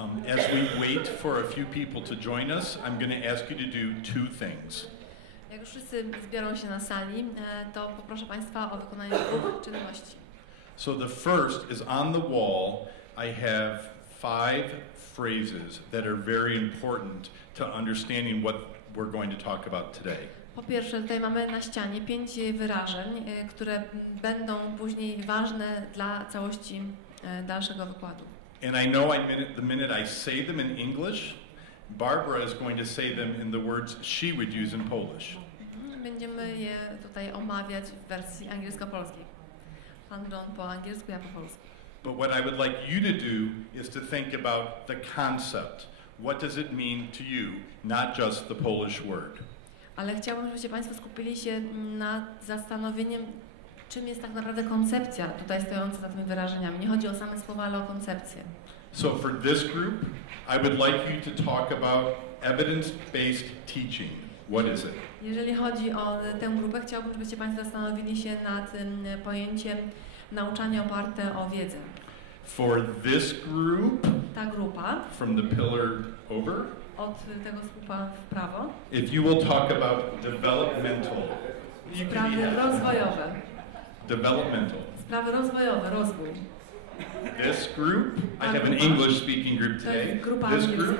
As we wait for a few people to join us, I'm going to ask you to do two things. Jak już wszyscy zbiorą się na sali, to poproszę Państwa o wykonanie dwóch czynności. So the first is on the wall. I have 5 phrases that are very important to understanding what we're going to talk about today. Po pierwsze, tutaj mamy na ścianie 5 wyrażeń, które będą później ważne dla całości dalszego wykładu. And I know the minute I say them in English, Barbara is going to say them in the words she would use in Polish. Będziemy je tutaj omawiać w wersji angielsko-polskiej. Pan John po angielsku, ja po polsku. But what I would like you to do is to think about the concept. What does it mean to you, not just the Polish word? Ale chciałbym, żebyście Państwo skupili się nad zastanowieniem, czym jest tak naprawdę koncepcja tutaj stojąca za tymi wyrażeniami. Nie chodzi o same słowa, ale o koncepcję. So for this group, I would like you to talk about evidence-based teaching. What is it? Jeżeli chodzi o tę grupę, chciałbym, żebyście Państwo zastanowili się nad pojęciem nauczania oparte o wiedzę. For this group, ta grupa, from the pillar over, od tego słupa w prawo, if you will talk about developmental, sprawy rozwojowe. Developmental. Sprawy rozwojowe, rozwój. This group, I have an English-speaking group today. This group,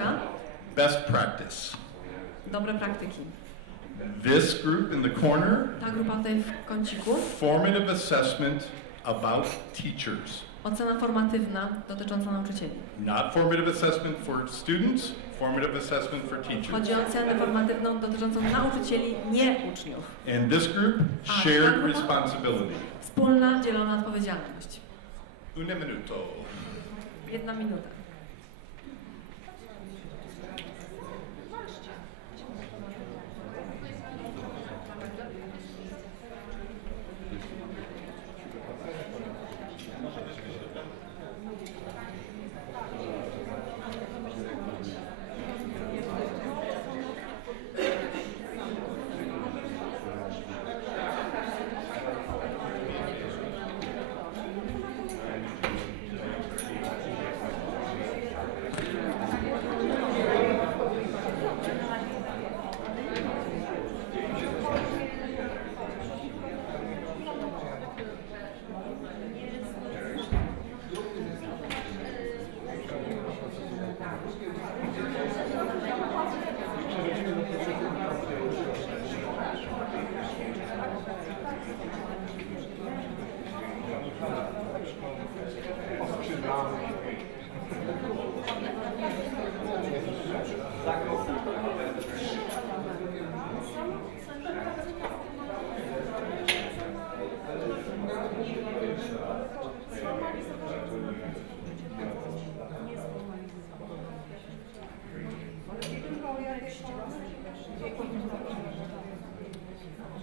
best practice. Dobre praktyki. This group in the corner, ta grupa tutaj w kąciku, formative assessment about teachers. Ocena formatywna dotycząca nauczycieli. Not formative assessment for students, formative assessment for teachers. Chodzi o ocenę formatywną dotyczącą nauczycieli, nie uczniów. And this group, shared responsibility. Wspólna, dzielona odpowiedzialność. Una minuto. 1 minuta.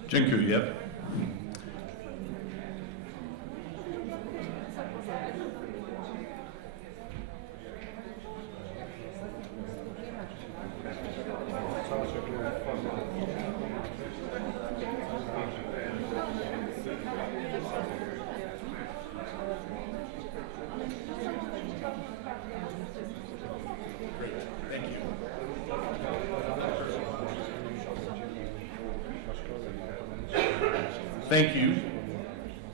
Dziękuję. Thank you.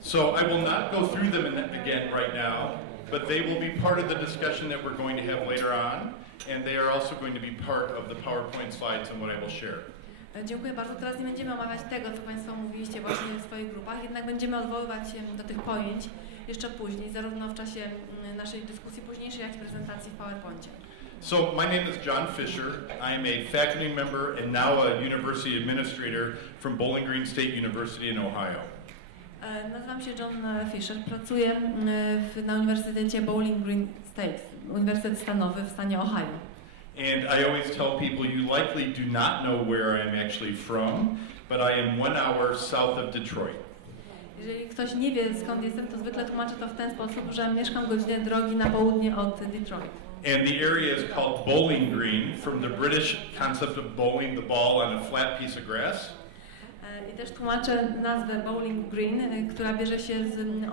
So I will not go through them again right now, but they will be part of the discussion that we're going to have later on, and they are also going to be part of the PowerPoint slides and what I will share. Dziękuję bardzo. Teraz nie będziemy omawiać tego, co Państwo mówiliście właśnie w swoich grupach, jednak będziemy odwoływać się do tych pojęć jeszcze później, zarówno w czasie naszej dyskusji późniejszej, jak i prezentacji w PowerPoincie. So my name is John Fischer. I am a faculty member and now a university administrator from Bowling Green State University in Ohio. Nazywam się John Fischer. Pracuję na Uniwersytecie Bowling Green State, Uniwersytet Stanowy w stanie Ohio. And I always tell people you likely do not know where I'm actually from, but I am 1 hour south of Detroit. Jeżeli ktoś nie wie, skąd jestem, to zwykle tłumaczę to w ten sposób, że mieszkam godzinę drogi na południe od Detroit. And the area is called Bowling Green from the British concept of bowling the ball on a flat piece of grass. I też tłumaczę nazwę bowling green, która bierze się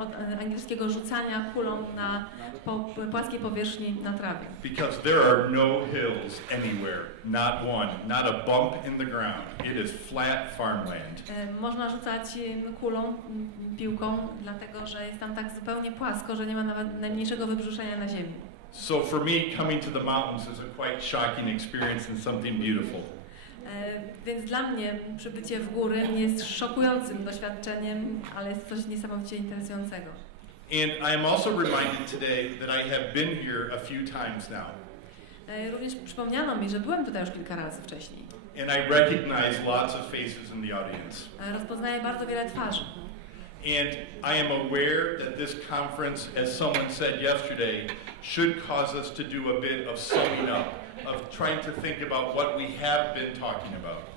od angielskiego rzucania kulą na płaskiej powierzchni na trawie. Because there are no hills anywhere, not one, not a bump in the ground. It is flat farmland. Można rzucać kulą, piłką, dlatego że jest tam tak zupełnie płasko, że nie ma nawet najmniejszego wybrzuszenia na ziemi. So for me, coming to the mountains is a quite shocking experience and something beautiful. Więc dla mnie przybycie w góry jest szokującym doświadczeniem, ale jest coś niesamowicie interesującego. And I am also reminded today that I have been here a few times now. Również przypomniano mi, że byłem tutaj już kilka razy wcześniej. And I recognize lots of faces in the audience. Rozpoznaję bardzo wiele twarzy. And I am aware that this conference, as someone said yesterday, should cause us to do a bit of summing up, of trying to think about what we have been talking about.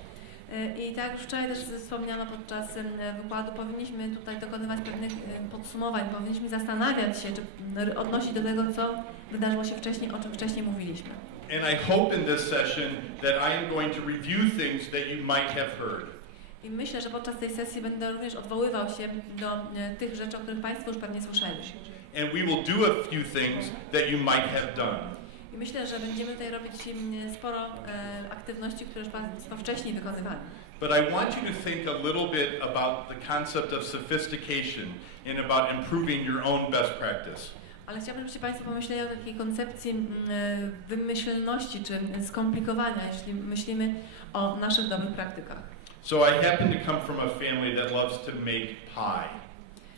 I tak jak wczoraj też wspomniano podczas wykładu, powinniśmy tutaj dokonywać pewnych podsumowań, powinniśmy zastanawiać się, czy odnosić do tego, co wydarzyło się wcześniej, o czym wcześniej mówiliśmy. And I hope in this session that I am going to review things that you might have heard. I myślę, że podczas tej sesji będę również odwoływał się do tych rzeczy, o których Państwo już pewnie słyszeli. And we will do a few things that you might have done. I myślę, że będziemy tutaj robić sporo aktywności, które już Państwo wcześniej wykonywali. But I want you to think a little bit about the concept of sophistication and about improving your own best practice. Ale chciałabym, żebyście Państwo pomyśleli o takiej koncepcji wymyślności czy skomplikowania, jeśli myślimy o naszych dobrych praktykach. So I happen to come from a family that loves to make pie.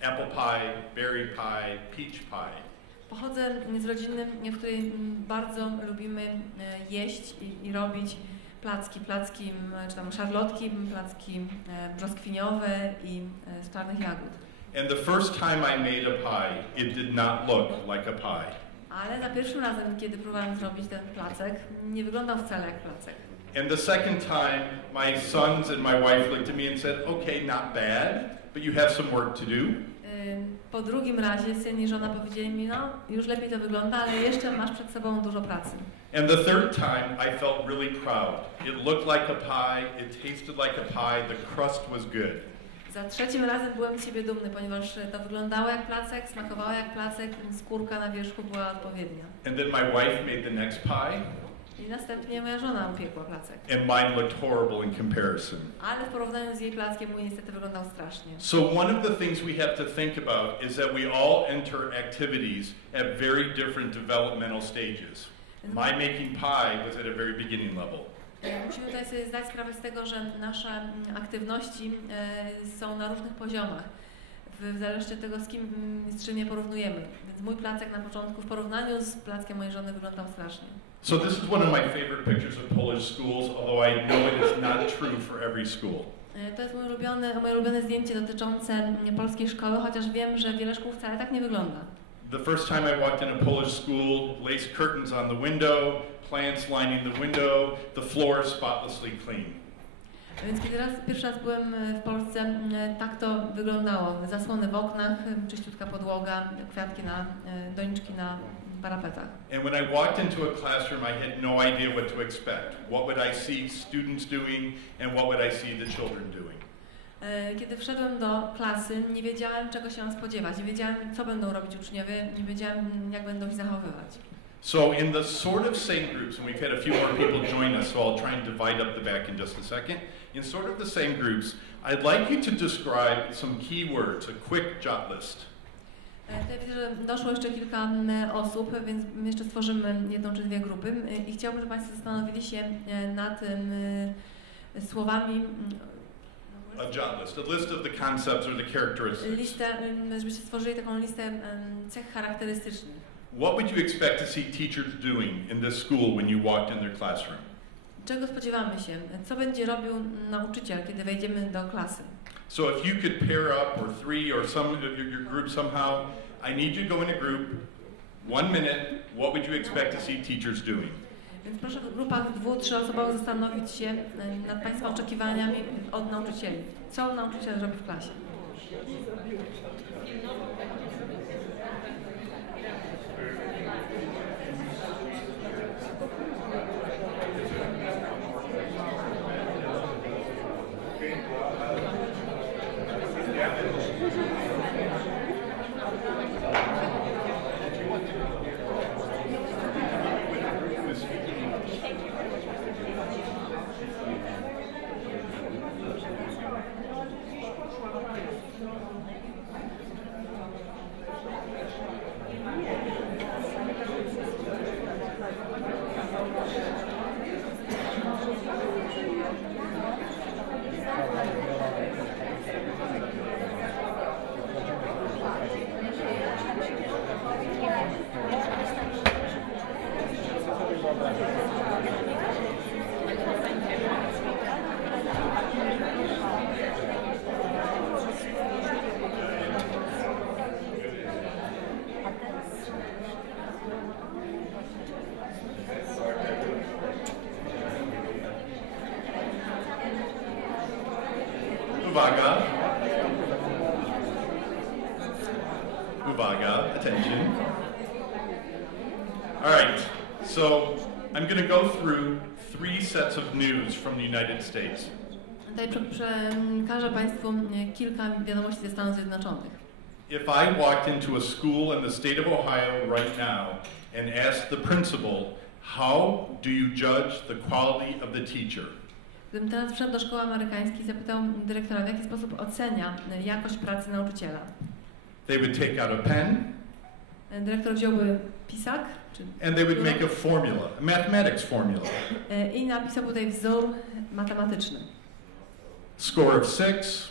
Apple pie, berry pie, peach pie. Pochodzę z rodziny, w której bardzo lubimy jeść i robić placki, czy tam szarlotki, placki brzoskwiniowe i z czarnych jagód. And the first time I made a pie, it did not look like a pie. Ale za pierwszym razem, kiedy próbowałem zrobić ten placek, nie wyglądał wcale jak placek. And the second time, my sons and my wife looked at me and said, "Okay, not bad, but you have some work to do." Po drugim razie syn i żona powiedzieli mi, no już lepiej to wygląda, ale jeszcze masz przed sobą dużo pracy. And the third time, I felt really proud. It looked like a pie, it tasted like a pie, the crust was good. Za trzecim razem byłem z siebie dumny, ponieważ to wyglądało jak placek, smakowało jak placek, skórka na wierzchu była odpowiednia. And then my wife made the next pie. I następnie moja żona upiekła placek. And mine looked horrible in comparison. Ale w porównaniu z jej plackiem mój niestety wyglądał strasznie. So one of the things we have to think about is that we all enter activities at very different developmental stages. My making pie was at a very beginning level. Musimy tutaj sobie zdać sprawę z tego, że nasze aktywności są na różnych poziomach. W zależności od tego, z czym je porównujemy. Więc mój placek na początku w porównaniu z plackiem mojej żony wyglądał strasznie. So this is one of my favorite pictures of Polish schools, although I know it is not true for every school. To jest moje ulubione zdjęcie dotyczące polskiej szkoły, chociaż wiem, że wiele szkół wcale tak nie wygląda. The first time I walked in a Polish school, lace curtains on the window, plants lining the window, the floor spotlessly clean. Więc kiedy pierwszy raz byłem w Polsce, tak to wyglądało. Zasłony w oknach, czyściutka podłoga, kwiatki doniczki na parapetach. And when I walked into a classroom, I had no idea what to expect. What would I see students doing and what would I see the children doing? Kiedy wszedłem do klasy, nie wiedziałem, czego się mam spodziewać. Nie wiedziałem, co będą robić uczniowie, nie wiedziałem, jak będą się zachowywać. So in the sort of same groups, and we've had a few more people join us, so I'll try and divide up the back in just a second. In sort of the same groups, I'd like you to describe some key words, a quick jot list. Tutaj widzę, że doszło jeszcze kilka osób, więc jeszcze stworzymy jedną czy dwie grupy i chciałbym, żeby Państwo zastanowili się nad słowami. A jot list, a list of the concepts or the characteristics. Listę, żebyście stworzyli taką listę cech charakterystycznych. What would you expect to see teachers doing in this school when you walked in their classroom? Czego spodziewamy się? Co będzie robił nauczyciel, kiedy wejdziemy do klasy? So if you could pair up, or three, or some of your group somehow, I need you to go in a group, 1 minute, what would you expect to see teachers doing? Więc proszę w grupach 2-3 osobowych zastanowić się nad Państwa oczekiwaniami od nauczycieli. Co nauczyciel robi w klasie? Uwaga. Uwaga, attention. All right, so I'm going to go through 3 sets of news from the United States. Tutaj przekażę Państwu kilka wiadomości ze Stanów Zjednoczonych. If I walked into a school in the state of Ohio right now and asked the principal, how do you judge the quality of the teacher? Gdybym teraz wszedł do szkoły amerykańskiej i zapytał dyrektora, w jaki sposób ocenia jakość pracy nauczyciela. They would take out a pen. Dyrektor wziąłby pisak. And they would make a formula, a mathematics formula. I napisałby tutaj wzór matematyczny. Score of 6.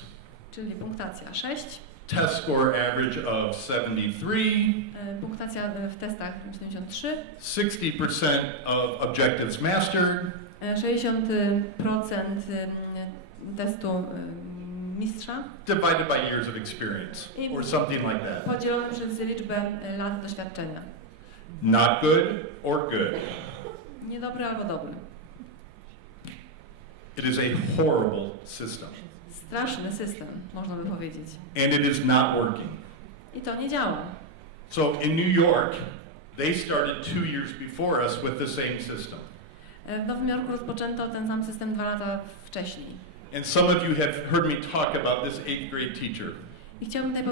Czyli punktacja 6. Test score average of 73. Punktacja w testach 73. 60% of objectives mastered. 60% testu mistrza. Divided by years of experience, or something like that. Podzielone przez liczbę lat doświadczenia. Not good or good. Niedobry albo dobry. It is a horrible system. Straszny system, można by powiedzieć. And it is not working. I to nie działa. So in New York, they started 2 years before us with the same system. W Nowym Jorku rozpoczęto ten sam system 2 lata wcześniej. And some of you have heard me talk about this 8th grade teacher. I chciałbym tutaj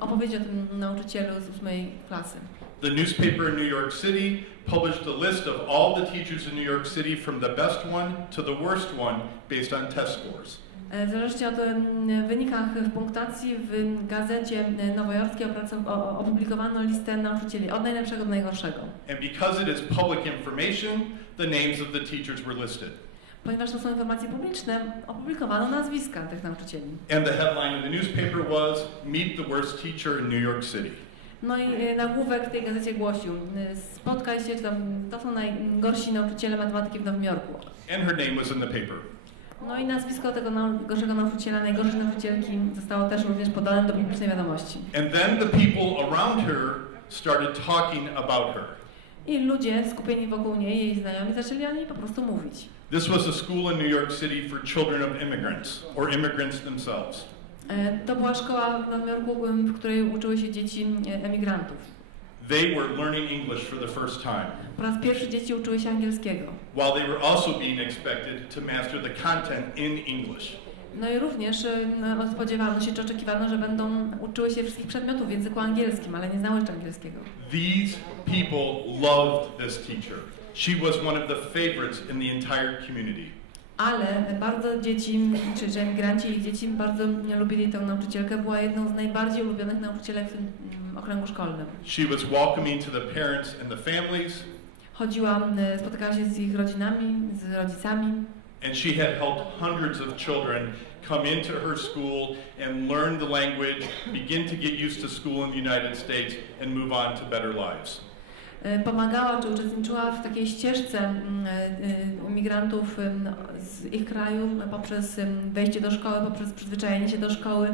opowiedzieć o tym nauczycielu z 8. klasy. The newspaper in New York City published a list of all the teachers in New York City from the best one to the worst one based on test scores. W zależności od wynikach w punktacji w gazecie nowojorskiej opublikowano listę nauczycieli od najlepszego do najgorszego. And because it is public information, the names of the teachers were listed. Ponieważ to są informacje publiczne, opublikowano nazwiska tych nauczycieli. And the headline of the newspaper was Meet the worst teacher in New York City. No i nagłówek w tej gazecie głosił: spotkaj się, to są najgorsi nauczyciele matematyki w Nowym Jorku. And her name was in the paper. No i nazwisko tego najgorszego nauczyciela, najgorszej nauczycielki zostało też również podane do publicznej wiadomości. And then the people around her started talking about her. I ludzie skupieni wokół niej, jej znajomi, zaczęli o niej po prostu mówić. This was a school in New York City for children of immigrants, or immigrants themselves. To była szkoła w Nowym Jorku, w której uczyły się dzieci emigrantów. They were learning English for the first time. Po raz pierwszy dzieci uczyły się angielskiego. While they were also being expected to master the content in English. No i również spodziewano się, czy oczekiwano, że będą uczyły się wszystkich przedmiotów w języku angielskim, ale nie znały jeszcze angielskiego. These people loved this teacher. She was one of the favorites in the entire community. Ale bardzo dzieci, czy emigranci i ich dzieci bardzo lubili tę nauczycielkę. Była jedną z najbardziej ulubionych nauczycielek w tym okręgu szkolnym. She was welcoming to the parents and the families. Chodziła, spotykała się z ich rodzinami, z rodzicami. And she had helped hundreds of children come into her school and learn the language, begin to get used to school in the United States and move on to better lives. Pomagała, czy uczestniczyła w takiej ścieżce migrantów z ich kraju poprzez wejście do szkoły, poprzez przyzwyczajenie się do szkoły,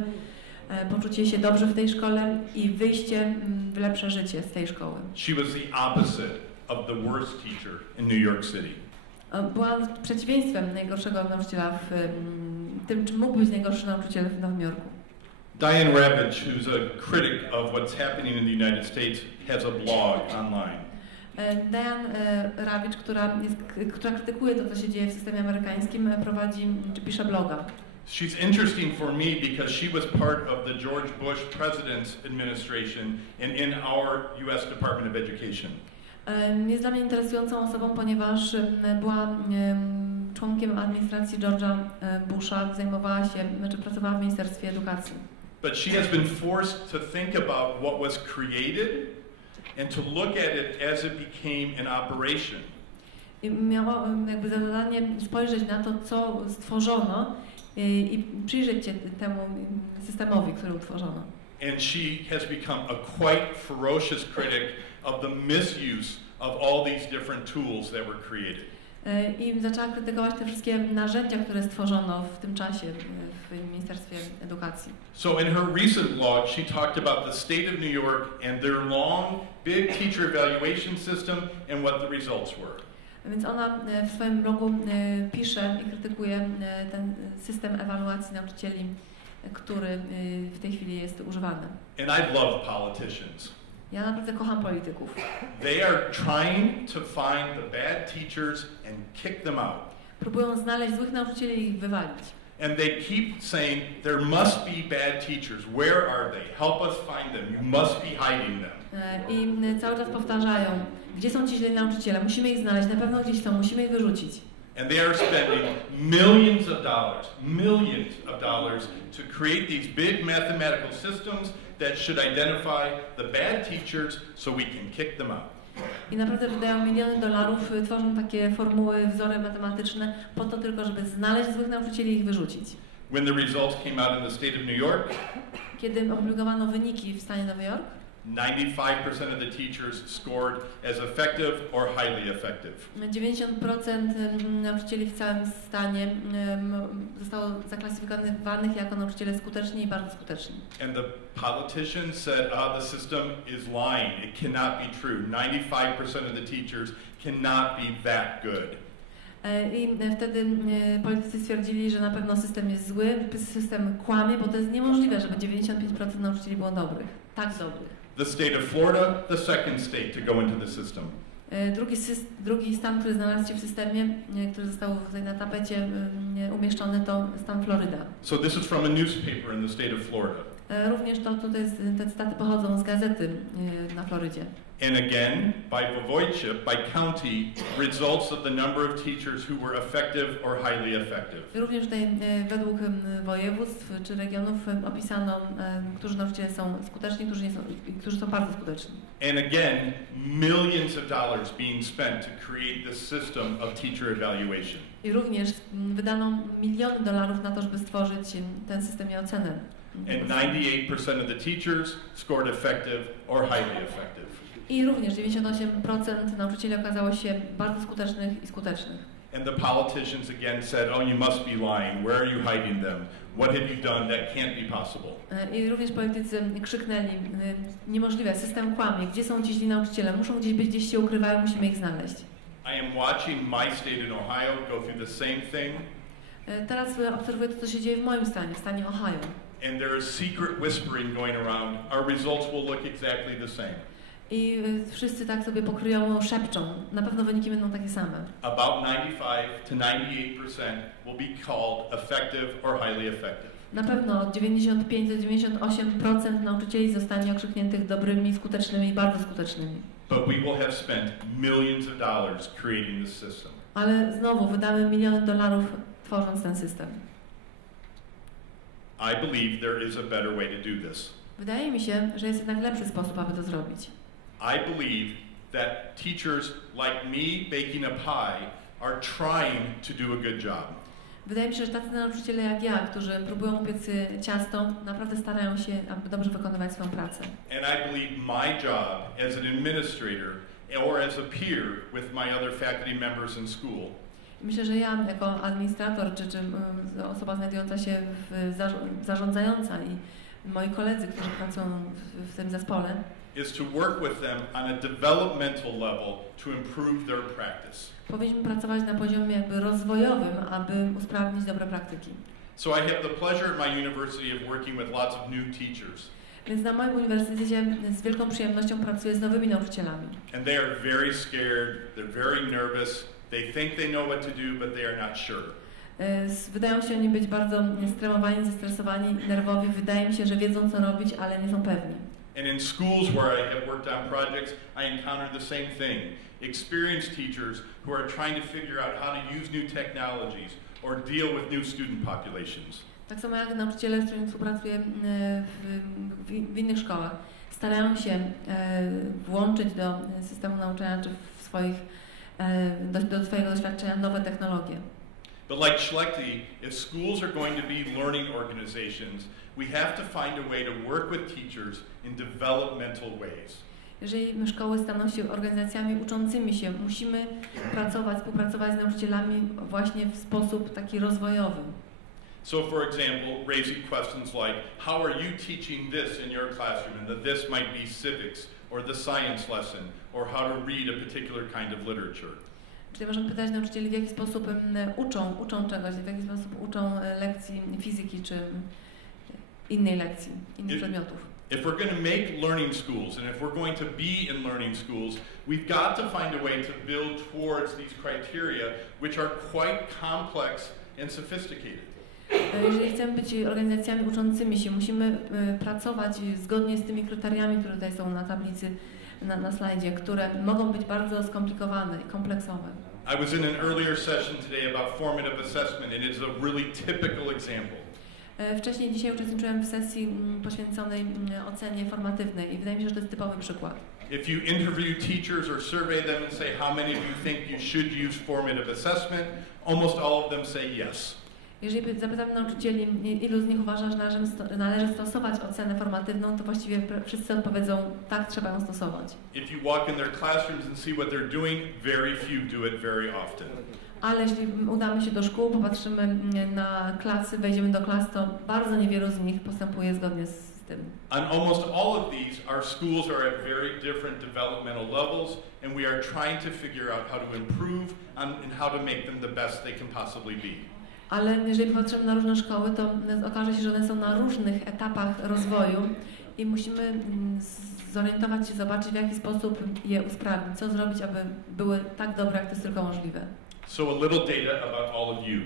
poczucie się dobrze w tej szkole i wyjście w lepsze życie z tej szkoły. She was the opposite of the worst teacher in New York City. Była przeciwieństwem najgorszego nauczyciela tym, czym mógł być najgorszy nauczyciel w Nowym Jorku. Diane Ravitch, who's a critic of what's happening in the United States, has a blog online. Diane Ravitch, która krytykuje to, co się dzieje w systemie amerykańskim, prowadzi, czy pisze bloga. She's interesting for me because she was part of the George Bush president's administration and in our U.S. Department of Education. Jest dla mnie interesującą osobą, ponieważ była członkiem administracji George'a Busha, zajmowała się, pracowała w Ministerstwie Edukacji. But she has been forced to think about what was created and to look at it as it became an operation. I miała jakby za zadanie spojrzeć na to, co stworzono i przyjrzeć się temu systemowi, który utworzono. And she has become a quite ferocious critic of the misuse of all these different tools that were created. I zaczęła krytykować te wszystkie narzędzia, które stworzono w tym czasie w Ministerstwie Edukacji. So in her recent blog, she talked about the state of New York and their long, big teacher evaluation system and what the results were. Więc ona w swoim blogu pisze i krytykuje ten system ewaluacji nauczycieli, który w tej chwili jest używany. And I love politicians. Ja naprawdę kocham polityków. They are trying to find the bad teachers and kick them out. Próbują znaleźć złych nauczycieli i ich wywalić. And they keep saying, there must be bad teachers. Where are they? Help us find them. You must be hiding them. I cały czas powtarzają, gdzie są ci źli nauczyciele? Musimy ich znaleźć, na pewno gdzieś są, musimy ich wyrzucić. And they are spending millions of dollars to create these big mathematical systems that should identify the bad teachers so we can kick them out. I naprawdę wydają miliony dolarów, tworzą takie formuły, wzory matematyczne po to tylko, żeby znaleźć złych nauczycieli i ich wyrzucić. When the results came out in the state of New York, kiedy opublikowano wyniki w stanie Nowy Jork, 95% of the teachers scored as effective or highly effective. 90% nauczycieli w całym stanie zostało zaklasyfikowanych jako nauczyciele skuteczni i bardzo skuteczni. And the politicians said, the system is lying. It cannot be true. 95% of the teachers cannot be that good. I wtedy politycy stwierdzili, że na pewno system jest zły, system kłamie, bo to jest niemożliwe, żeby 95% nauczycieli było dobrych, tak dobrych. The state of Florida, the second state to go into the system. Drugi stan, który znalazł się w systemie, który został tutaj na tapecie umieszczony, to stan Floryda. So this is from a newspaper in the state of Florida. Również te cytaty pochodzą z gazety na Florydzie. And again, by voivodeship, by county, results of the number of teachers who were effective or highly effective. Również tutaj według województw czy regionów opisano, którzy nauczyciele są skuteczni, którzy są bardzo skuteczni. And again, millions of dollars being spent to create this system of teacher evaluation. I również wydano miliony dolarów na to, żeby stworzyć ten system i ocenę. And 98% of the teachers scored effective or highly effective. I również 98% nauczycieli okazało się bardzo skutecznych i skutecznych. And the politicians again said, you must be lying. Where are you hiding them? What have you done? That can't be possible. I również politycy krzyknęli, niemożliwe, system kłamie, gdzie są ci źli nauczyciele? Muszą gdzieś być, gdzieś się ukrywają, musimy ich znaleźć. I am watching my state in Ohio go through the same thing. Teraz obserwuję to, co się dzieje w moim stanie, w stanie Ohio. And there is secret whispering going around. Our results will look exactly the same. I wszyscy tak sobie pokryją, szepczą. Na pewno wyniki będą takie same. About 95 to 98% will be called effective or highly effective. Na pewno od 95 do 98% nauczycieli zostanie okrzykniętych dobrymi, skutecznymi i bardzo skutecznymi. But we will have spent millions of dollars creating this system. Ale znowu wydamy miliony dolarów tworząc ten system. I believe there is a better way to do this. Wydaje mi się, że jest jednak lepszy sposób, aby to zrobić. I believe that teachers like me baking a pie are trying to do a good job. Wydaje mi się, że tacy nauczyciele jak ja, którzy próbują upiec ciasto, naprawdę starają się, aby dobrze wykonywać swoją pracę. And I believe my job as an administrator or as a peer with my other faculty members in school. Myślę, że ja jako administrator czy osoba znajdująca się zarządzająca i moi koledzy, którzy pracują w tym zespole, is to work with them on a developmental level to improve their practice. Powinniśmy pracować na poziomie jakby rozwojowym, aby usprawnić dobre praktyki. So I have the pleasure at my university of working with lots of new teachers. Więc na moim uniwersytecie z wielką przyjemnością pracuję z nowymi nauczycielami. And they are very scared, they're very nervous, they think they know what to do, but they are not sure. Wydają się oni być bardzo stremowani, zestresowani, nerwowi. Wydaje mi się, że wiedzą co robić, ale nie są pewni. And in schools where I have worked on projects, I encounter the same thing. Experienced teachers who are trying to figure out how to use new technologies or deal with new student populations. Tak samo jak nauczyciele, z którymi współpracuję w innych szkołach, starają się włączyć do systemu nauczania czy do swojego doświadczenia nowe technologie. But like Schlechte, if schools are going to be learning organizations, we have to find a way to work with teachers in developmental ways. Jeżeli szkoły staną się organizacjami uczącymi się, musimy współpracować z nauczycielami właśnie w sposób taki rozwojowy. So for example, raising questions like, how are you teaching this in your classroom? And that this might be civics or the science lesson or how to read a particular kind of literature. Czyli możemy pytać nauczycieli, w jaki sposób uczą czegoś, w jaki sposób uczą lekcji fizyki czy innej lekcji, innych przedmiotów. If we're going to make learning schools, and if we're going to be in learning schools, we've got to find a way to build towards these criteria, which are quite complex and sophisticated. Jeżeli chcemy być organizacjami uczącymi się, musimy pracować zgodnie z tymi kryteriami, które tutaj są na tablicy, na slajdzie, które mogą być bardzo skomplikowane i kompleksowe. I was in an earlier session today about formative assessment, and it's a really typical example. Wcześniej dzisiaj uczestniczyłem w sesji poświęconej ocenie formatywnej i wydaje mi się, że to jest typowy przykład. If you interview teachers or survey them and say how many of you think you should use formative assessment, almost all of them say yes. Jeżeli zapytamy nauczycieli, ilu z nich uważa, że należy stosować ocenę formatywną, to właściwie wszyscy odpowiedzą, tak, trzeba ją stosować. If you walk in their classrooms and see what they're doing, very few do it very often. Ale jeśli udamy się do szkół, popatrzymy na klasy, wejdziemy do klas, to bardzo niewielu z nich postępuje zgodnie z tym. On almost all of these, our schools are at very different developmental levels, and we are trying to figure out how to improve and how to make them the best they can possibly be. Ale jeżeli popatrzymy na różne szkoły, to okaże się, że one są na różnych etapach rozwoju i musimy zorientować się, zobaczyć, w jaki sposób je usprawnić, co zrobić, aby były tak dobre, jak to jest tylko możliwe. So a little data about all of you.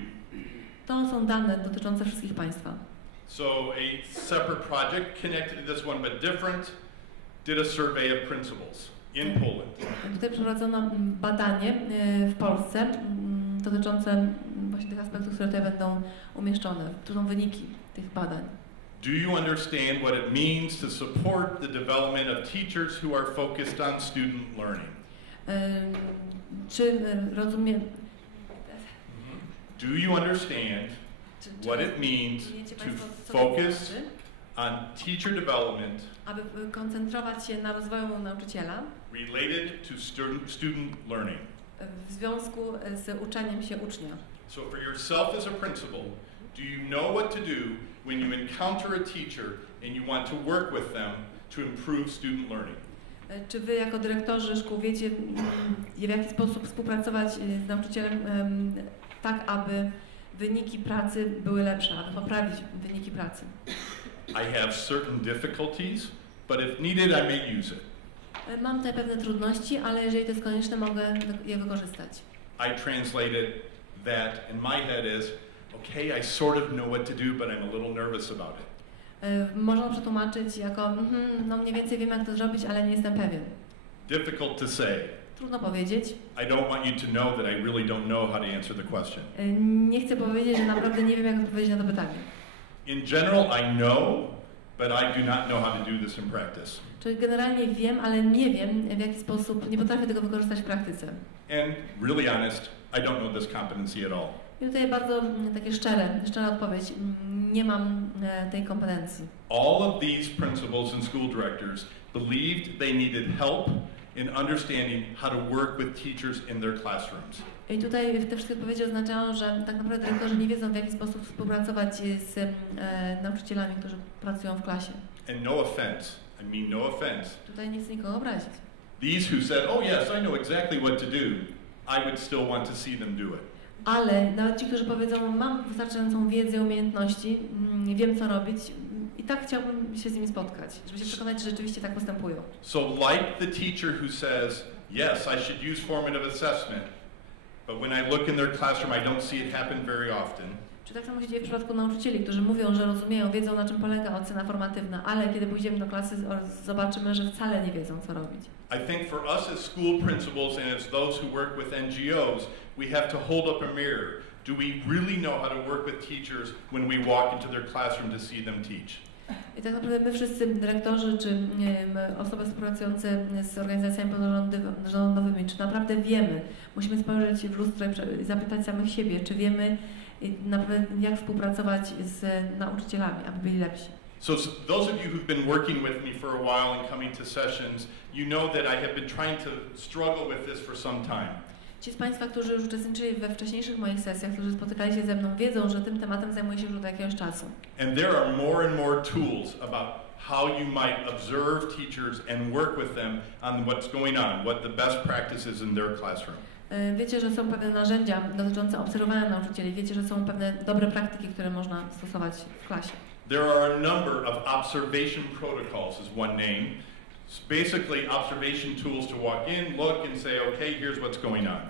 To są dane dotyczące wszystkich Państwa. So a separate project connected to this one but different did a survey of principals in Poland. Tutaj przeprowadzono badanie w Polsce dotyczące właśnie tych aspektów, które tutaj będą umieszczone. Tu są wyniki tych badań. Do you understand what it means to support the development of teachers who are focused on student learning? Czy rozumiem? Do you understand what it means to focus on teacher development, aby koncentrować się na rozwoju nauczyciela related to student learning? W związku z uczeniem się ucznia. So for yourself as a principal, do you know what to do when you encounter a teacher and you want to work with them to improve student learning? Czy wy jako dyrektorzy szkół wiecie, w jaki sposób współpracować z nauczycielem tak, aby wyniki pracy były lepsze, aby poprawić wyniki pracy? I have certain difficulties, but if needed, I may use it. Mam tutaj pewne trudności, ale jeżeli to jest konieczne, mogę je wykorzystać. I translated that in my head as, okay, I sort of know what to do, but I'm a little nervous about it. Można przetłumaczyć jako, no mniej więcej wiem, jak to zrobić, ale nie jestem pewien. Difficult to say. Trudno powiedzieć. I don't want you to know that I really don't know how to answer the question. Nie chcę powiedzieć, że naprawdę nie wiem, jak odpowiedzieć na to pytanie. In general, I know, but I do not know how to do this in practice. Czyli generalnie wiem, ale nie wiem, w jaki sposób, nie potrafię tego wykorzystać w praktyce. And really honest, I don't know this competency at all. I tutaj bardzo takie szczera odpowiedź. Nie mam tej kompetencji. All of these principals and school directors believed they needed help in understanding how to work with teachers in their classrooms. I tutaj te wszystkie odpowiedzi oznaczają, że tak naprawdę dyrektorzy nie wiedzą, w jaki sposób współpracować z nauczycielami, którzy pracują w klasie. And no offense, I mean no offense. Tutaj nie chcę nikogo obrazić. These who said, oh yes, I know exactly what to do, I would still want to see them do it. Ale nawet ci, którzy powiedzą, mam wystarczającą wiedzę, umiejętności, wiem co robić, i tak chciałbym się z nimi spotkać, żeby się przekonać, że rzeczywiście tak postępują. So like the teacher who says, yes, I should use formative assessment, but when I look in their classroom, I don't see it happen very often. Czy tak samo się dzieje w przypadku nauczycieli, którzy mówią, że rozumieją, wiedzą, na czym polega ocena formatywna, ale kiedy pójdziemy do klasy, zobaczymy, że wcale nie wiedzą, co robić. I think for us as school principals and as those who work with NGOs, we have to hold up a mirror. Do we really know how to work with teachers when we walk into their classroom to see them teach? I tak naprawdę my wszyscy dyrektorzy, czy osoby współpracujące z organizacjami pozarządowymi, czy naprawdę wiemy, musimy spojrzeć w lustro i zapytać samych siebie, czy wiemy naprawdę, jak współpracować z nauczycielami, aby byli lepsi. So those of you who've been working with me for a while and coming to sessions, you know that I have been trying to struggle with this for some time. Ci z Państwa, którzy już uczestniczyli we wcześniejszych moich sesjach, którzy spotykali się ze mną, wiedzą, że tym tematem zajmuję się już od jakiegoś czasu. And there are more and more tools about how you might observe teachers and work with them on what's going on, what the best practice is in their classroom. Wiecie, że są pewne narzędzia dotyczące obserwowania nauczycieli. Wiecie, że są pewne dobre praktyki, które można stosować w klasie. There are a number of observation protocols is one name. It's basically observation tools to walk in, look and say, okay, here's what's going on.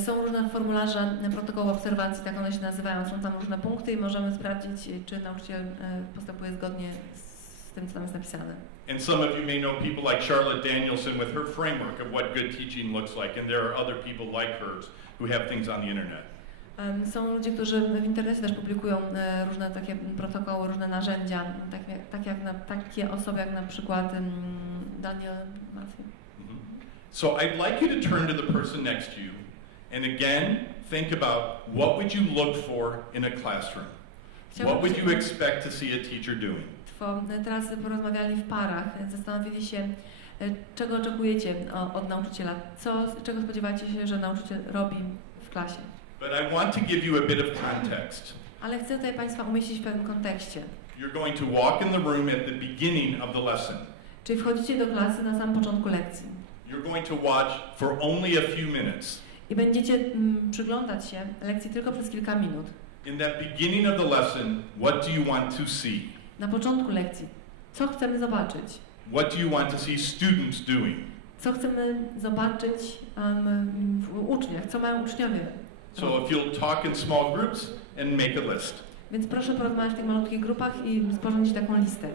Są różne formularze protokołu obserwacji, tak one się nazywają. Są tam różne punkty i możemy sprawdzić, czy nauczyciel postępuje zgodnie z tym, co tam jest napisane. And some of you may know people like Charlotte Danielson with her framework of what good teaching looks like, and there are other people like hers who have things on the internet. Są ludzie, którzy w internecie też publikują różne takie protokoły, różne narzędzia, takie osoby jak na przykład Daniel Matthew. So I'd like you to turn to the person next to you and again think about what would you look for in a classroom? What would you expect to see a teacher doing? Teraz porozmawiali w parach, zastanowili się, czego oczekujecie od nauczyciela, czego spodziewacie się, że nauczyciel robi w klasie. But I want to give you a bit of context. Ale chcę tutaj Państwa umieścić w pewnym kontekście. You're going to walk in the room at the beginning of the lesson. Czyli wchodzicie do klasy na samym początku lekcji. You're going to watch for only a few minutes. I będziecie przyglądać się lekcji tylko przez kilka minut. In that beginning of the lesson, what do you want to see? Na początku lekcji, co chcemy zobaczyć? What do you want to see students doing? Co chcemy zobaczyć w uczniach, co mają uczniowie? So if you'll talk in small groups and make a list. Więc proszę porozmawiać w tych malutkich grupach i sporządzić taką listę.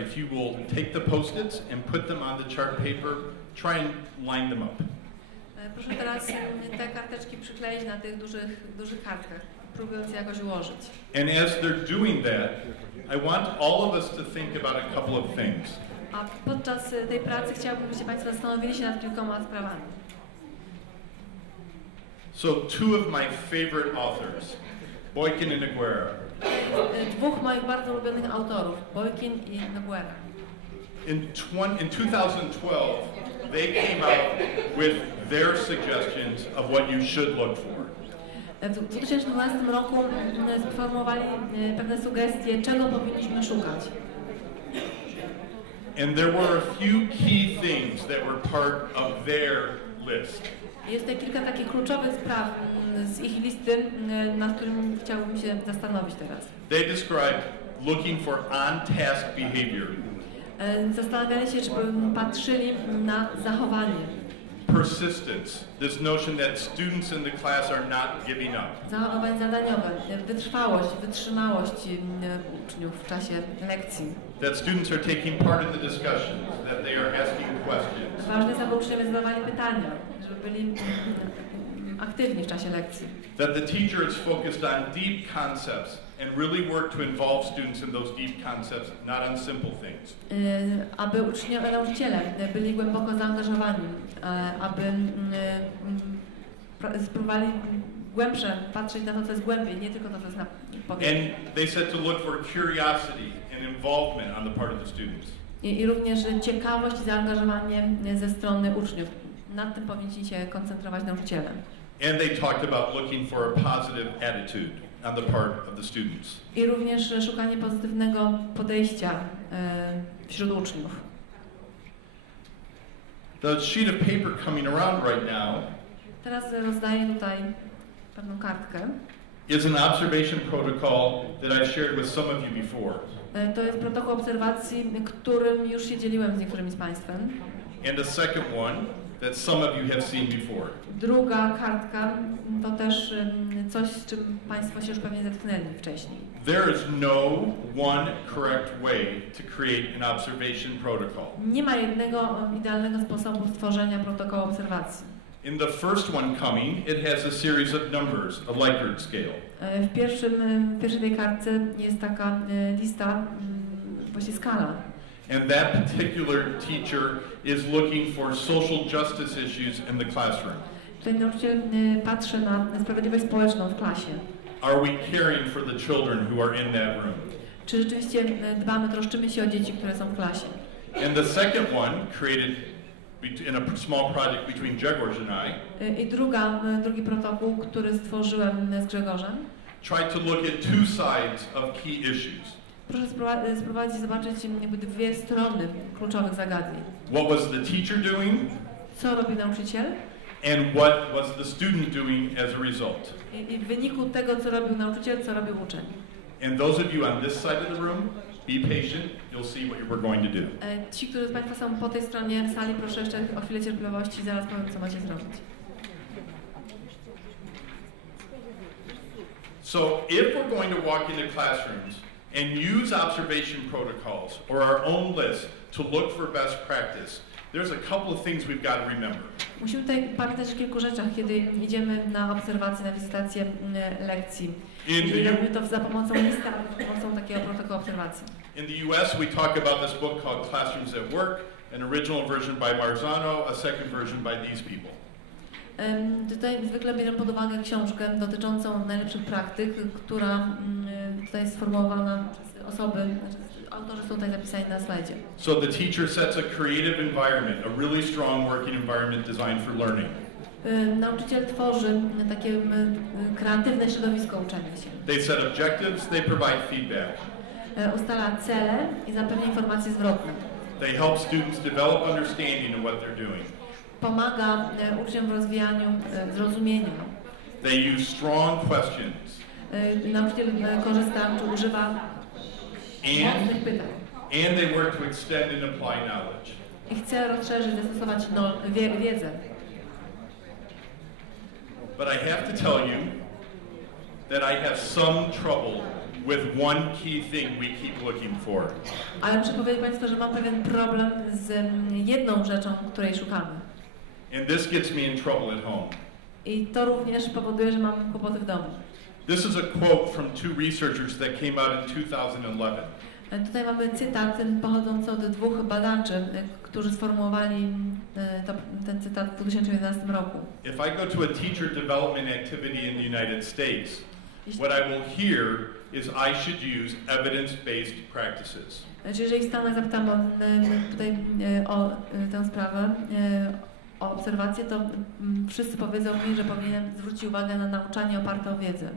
if you will take the post-its and put them on the chart paper, try and line them up. Proszę teraz te karteczki przykleić na tych dużych kartkach, próbując je jakoś ułożyć. And as they're doing that, I want all of us to think about a couple of things. A podczas tej pracy chciałbym, żebyście Państwo zastanowili się nad kilkoma sprawami. So two of my favorite authors, Boykin and Noguera. Dwóch moich bardzo ulubionych autorów, Boykin i Noguera. In 2012, they came out with their suggestions of what you should look for. W 2012 roku sformułowali pewne sugestie, czego powinniśmy szukać. And there were a few key things that were part of their list. Jest tutaj kilka takich kluczowych spraw z ich listy, nad którymi chciałbym się zastanowić teraz. They described looking for on-task behavior. Zastanawiali się, czy patrzyli na zachowanie. Persistence, this notion that students in the class are not giving up. Zachowanie zadaniowe, wytrwałość, wytrzymałość uczniów w czasie lekcji. That students are taking part in the discussions, that they are asking questions. Ważne jest, aby uczniowie zadawali pytania, żeby byli aktywni w czasie lekcji. That the teacher is focused on deep concepts and really work to involve students in those deep concepts, not on simple things. Aby uczniowie, nauczyciele byli głęboko zaangażowani, aby spróbowali głębsze patrzeć na to, co jest głębiej, nie tylko to, co jest na powierzchni. And they said to look for curiosity and involvement on the part of the students. I również ciekawość i zaangażowanie ze strony uczniów. Nad tym powinni się koncentrować nauczyciele. And they talked about looking for a positive attitude on the part of the students. I również szukanie pozytywnego podejścia wśród uczniów. The sheet of paper coming around right now Teraz rozdaję tutaj pewną kartkę. is an observation protocol that I've shared with some of you before. To jest protokół obserwacji, którym już się dzieliłem z niektórymi z Państwem. And a second one that some of you have seen before. Druga kartka to też coś, z czym Państwo się już pewnie zetknęli wcześniej. There is no one correct way to create an observation protocol. Nie ma jednego idealnego sposobu stworzenia protokołu obserwacji. In the first one coming, it has a series of numbers, a Likert scale. W pierwszej tej kartce jest taka lista, właśnie skala. And that particular teacher is looking for social justice issues in the classroom. Tutaj nauczyciel patrzy na sprawiedliwość społeczną w klasie. Are we caring for the children who are in that room? Czy rzeczywiście dbamy, troszczymy się o dzieci, które są w klasie? And the second one, created in a small project between Grzegorz and I, I drugi protokół, który stworzyłem z Grzegorzem, tried to look at two sides of key issues. proszę spróbować zobaczyć jakby dwie strony kluczowych zagadnień. What was the teacher doing? Co robi nauczyciel? And what was the student doing as a result? I w wyniku tego, co robił nauczyciel, co robił uczeń. And those of you on this side of the room, be patient. You'll see what we're going to do. Ci, którzy z Państwa są po tej stronie sali, proszę jeszcze o chwilę cierpliwości, zaraz powiem, co macie zrobić. So if we're going to walk into classrooms and use observation protocols or our own list to look for best practice, there's a couple of things we've got to remember. Musimy tutaj pamiętać o kilku rzeczach, kiedy idziemy na obserwację, na wizytację lekcji. I robimy to za pomocą listy, za pomocą takiego protokołu obserwacji. In the US, we talk about this book called Classrooms at Work, an original version by Marzano, a second version by these people. Tutaj zwykle bierzemy pod uwagę książkę dotyczącą najlepszych praktyk, która tutaj jest sformułowana przez osoby, autorzy są tutaj zapisani na slajdzie. So the teacher sets a creative environment, a really strong working environment designed for learning. Nauczyciel tworzy takie kreatywne środowisko uczenia się. They set objectives, they provide feedback. Ustala cele i zapewnia informacje zwrotne. They help students develop understanding of what they're doing. Pomaga uczniom w rozwijaniu zrozumienia. They use strong questions. Nauczyciel korzysta czy używa mocnych pytań. And they work to extend and apply knowledge. I chce rozszerzyć, zastosować wiedzę. But I have to tell you that I have some trouble with one key thing we keep looking for. Ale muszę powiedzieć Państwu, że mam pewien problem z jedną rzeczą, której szukamy. And this gets me in trouble at home. I to również powoduje, że mam kłopoty w domu. This is a quote from two researchers that came out in 2011. Tutaj mamy cytat pochodzący od dwóch badaczy, którzy sformułowali ten cytat w 2011 roku. If I go to a teacher development activity in the United States, what I will hear is I should use evidence-based practices. Czyli jeżeli w Stanach zapytam tutaj o tę sprawę, o obserwację, to wszyscy powiedzą mi, że powinienem zwrócić uwagę na nauczanie oparte o wiedzę.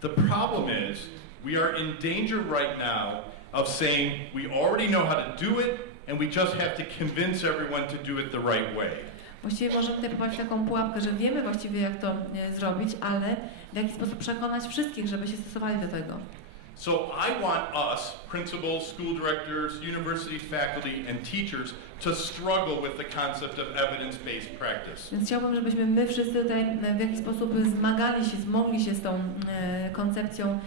The problem is we are in danger right now of saying we already know how to do it and we just have to convince everyone to do it the right way. Właściwie możemy tutaj popaść w taką pułapkę, że wiemy właściwie jak to zrobić, ale w jaki sposób przekonać wszystkich, żeby się stosowali do tego. So I want us, principals, school directors, university faculty and teachers to struggle with the concept of evidence-based practice. Więc chciałbym, żebyśmy my wszyscy tutaj w jakiś sposób zmogli się z tą koncepcją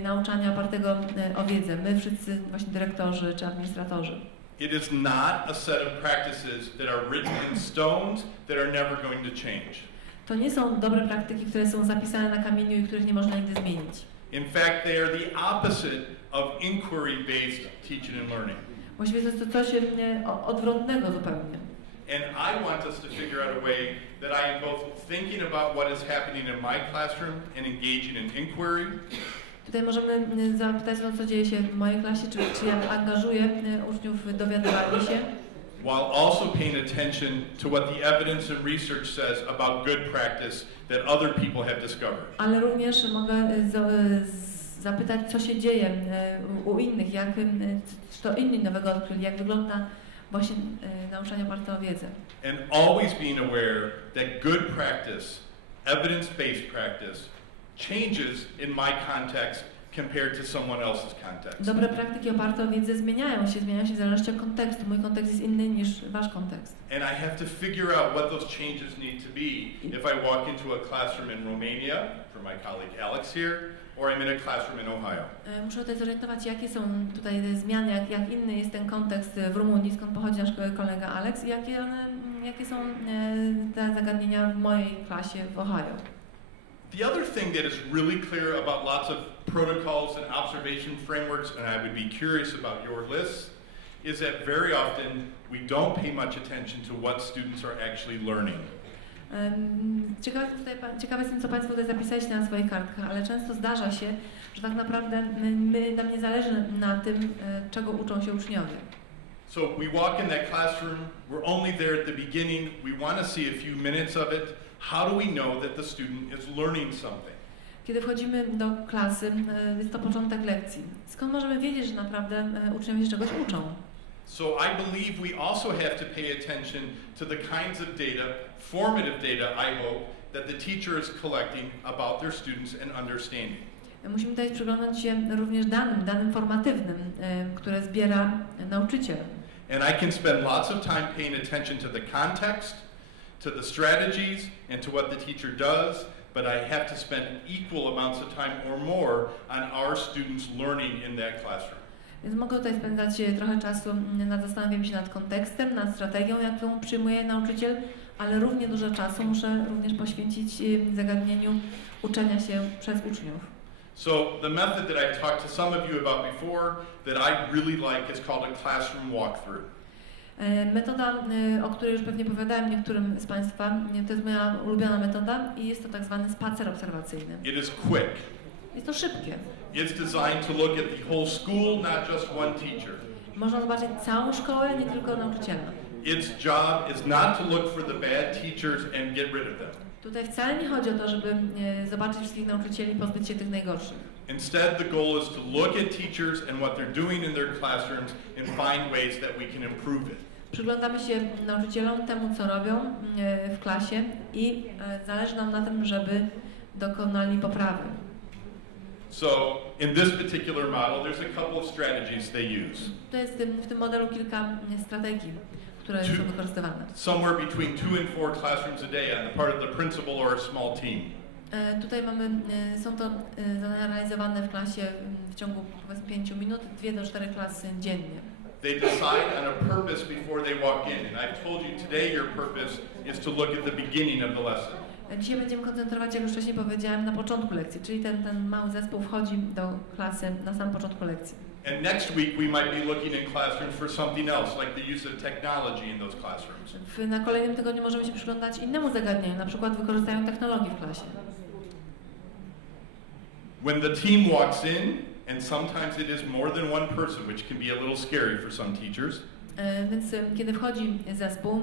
nauczania opartego o wiedzę. My wszyscy właśnie dyrektorzy czy administratorzy. It is not a set of practices that are written in stones that are never going to change. To nie są dobre praktyki, które są zapisane na kamieniu i których nie można nigdy zmienić. In fact, they are the opposite of inquiry-based teaching and learning. Właściwie to jest coś odwrotnego zupełnie. And I want us to figure out a way that I am both thinking about what is happening in my classroom and engaging in inquiry. Tutaj możemy zapytać, co dzieje się w mojej klasie, czy ja angażuję uczniów w dowiadywanie się. While also paying attention to what the evidence and research says about good practice that other people have discovered. Ale również mogę zapytać, co się dzieje u innych, co inni nowego odkryli, jak wygląda właśnie nauczanie oparte o wiedzę. And always being aware that good practice, evidence-based practice, changes in my context compared to someone else's context. Dobre praktyki oparte o wiedzę zmieniają się w zależności od kontekstu. Mój kontekst jest inny niż wasz kontekst. And I have to figure out what those changes need to be if I walk into a classroom in Romania, for my colleague Alex here, or I'm in a classroom in Ohio. Muszę tutaj zorientować, jakie są tutaj te zmiany, jak inny jest ten kontekst w Rumunii, skąd pochodzi nasz kolega Alex, i jakie są te zagadnienia w mojej klasie w Ohio. The other thing that is really clear about lots of protocols and observation frameworks, and I would be curious about your lists, is that very often we don't pay much attention to what students are actually learning. Ciekawe jestem, co Państwo tutaj zapisaliście na swoich kartkach, ale często zdarza się, że tak naprawdę nam nie zależy na tym, czego uczą się uczniowie. So we walk in that classroom, we're only there at the beginning, we want to see a few minutes of it. How do we know that the student is learning something? Kiedy wchodzimy do klasy, jest to początek lekcji. Skąd możemy wiedzieć, że naprawdę uczniowie się czegoś uczą? So I believe we also have to pay attention to the kinds of data, formative data, I hope, that the teacher is collecting about their students and understanding. Musimy tutaj przyglądać się również danym formatywnym, które zbiera nauczyciel. And I can spend lots of time paying attention to the context, to the strategies, and to what the teacher does, but I have to spend equal amounts of time or more on our students learning in that classroom. Więc mogę tutaj spędzać trochę czasu nad zastanowieniem się nad kontekstem, nad strategią, jaką przyjmuje nauczyciel, ale równie dużo czasu muszę również poświęcić zagadnieniu uczenia się przez uczniów. So the method that I've talked to some of you about before that I really like is called a classroom walkthrough. Metoda, o której już pewnie opowiadałem niektórym z Państwa, to jest moja ulubiona metoda i jest to tak zwany spacer obserwacyjny. It is quick. Jest to szybkie. It's designed to look at the whole school, not just one teacher. Można zobaczyć całą szkołę, nie tylko nauczyciela. Its job is not to look for the bad teachers and get rid of them. Tutaj wcale nie chodzi o to, żeby zobaczyć wszystkich nauczycieli i pozbyć się tych najgorszych. Instead, the goal is to look at teachers and what they're doing in their classrooms and find ways that we can improve it. Przyglądamy się nauczycielom, temu co robią w klasie i zależy nam na tym, żeby dokonali poprawy. So, in this particular model, there's a couple of strategies they use. To jest w tym modelu kilka strategii, które są wykorzystywane. Somewhere between 2 and 4 classrooms a day on the part of the principal or a small team. Tutaj są to zadania realizowane w klasie w ciągu powiedzmy 5 minut, 2 do 4 klasy dziennie. They decide on a purpose before they walk in, and I've told you today your purpose is to look at the beginning of the lesson. Dzisiaj będziemy koncentrować, jak już wcześniej powiedziałem, na początku lekcji, czyli ten mały zespół wchodzi do klasy na samym początku lekcji. And next week we might be looking in classrooms for something else, like the use of technology in those classrooms. Na kolejnym tygodniu możemy się przyglądać innemu zagadnieniu, na przykład wykorzystają technologii w klasie. When the team walks in, and sometimes it is more than one person, which can be a little scary for some teachers. Więc kiedy wchodzi zespół,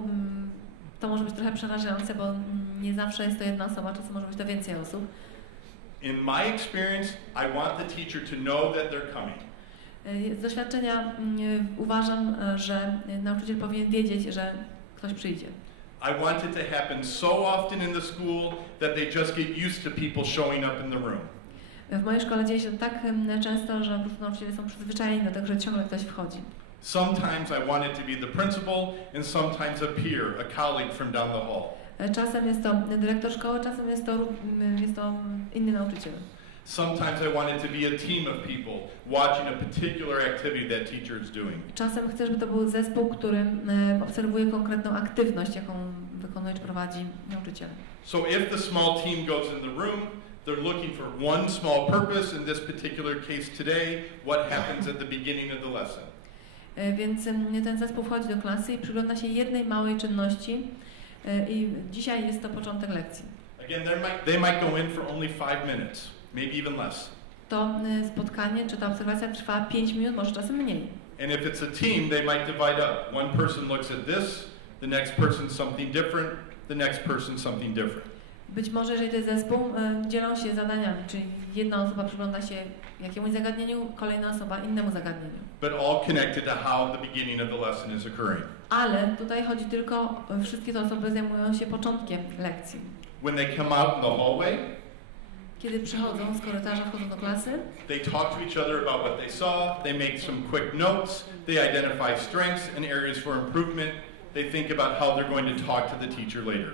to może być trochę przerażające, bo nie zawsze jest to jedna osoba, czasem może być to więcej osób. In my experience, I want the teacher to know that they're coming. Z doświadczenia uważam, że nauczyciel powinien wiedzieć, że ktoś przyjdzie. I want it to happen so often in the school that they just get used to people showing up in the room. W mojej szkole dzieje się tak często, że po prostu nauczyciele są przyzwyczajeni do tego, że ciągle ktoś wchodzi. Sometimes I want it to be the principal and sometimes a peer, a colleague from down the hall. Czasem jest to dyrektor szkoły, czasem jest to inny nauczyciel. Sometimes I want it to be a team of people watching a particular activity that teacher is doing. Czasem chcę, żeby to był zespół, który obserwuje konkretną aktywność, jaką wykonuje czy prowadzi nauczyciel. So if the small team goes in the room, they're looking for one small purpose. In this particular case today, what happens at the beginning of the lesson. Więc ten zespół wchodzi do klasy i przygląda się jednej małej czynności i dzisiaj jest to początek lekcji. Again, they might go in for only 5 minutes, maybe even less. To spotkanie czy ta obserwacja trwa 5 minut, może czasem mniej. And if it's a team, they might divide up. One person looks at this, the next person something different, the next person something different. Być może, jeżeli to jest zespół, dzielą się zadaniami, czyli jedna osoba przygląda się jakiemuś zagadnieniu, kolejna osoba innemu zagadnieniu. But all connected to how the beginning of the lesson is occurring. Ale tutaj chodzi tylko, wszystkie te osoby zajmują się początkiem lekcji. When they come out in the hallway, kiedy przychodzą z korytarza, wchodzą do klasy, they talk to each other about what they saw, they make some quick notes, they identify strengths and areas for improvement, they think about how they're going to talk to the teacher later.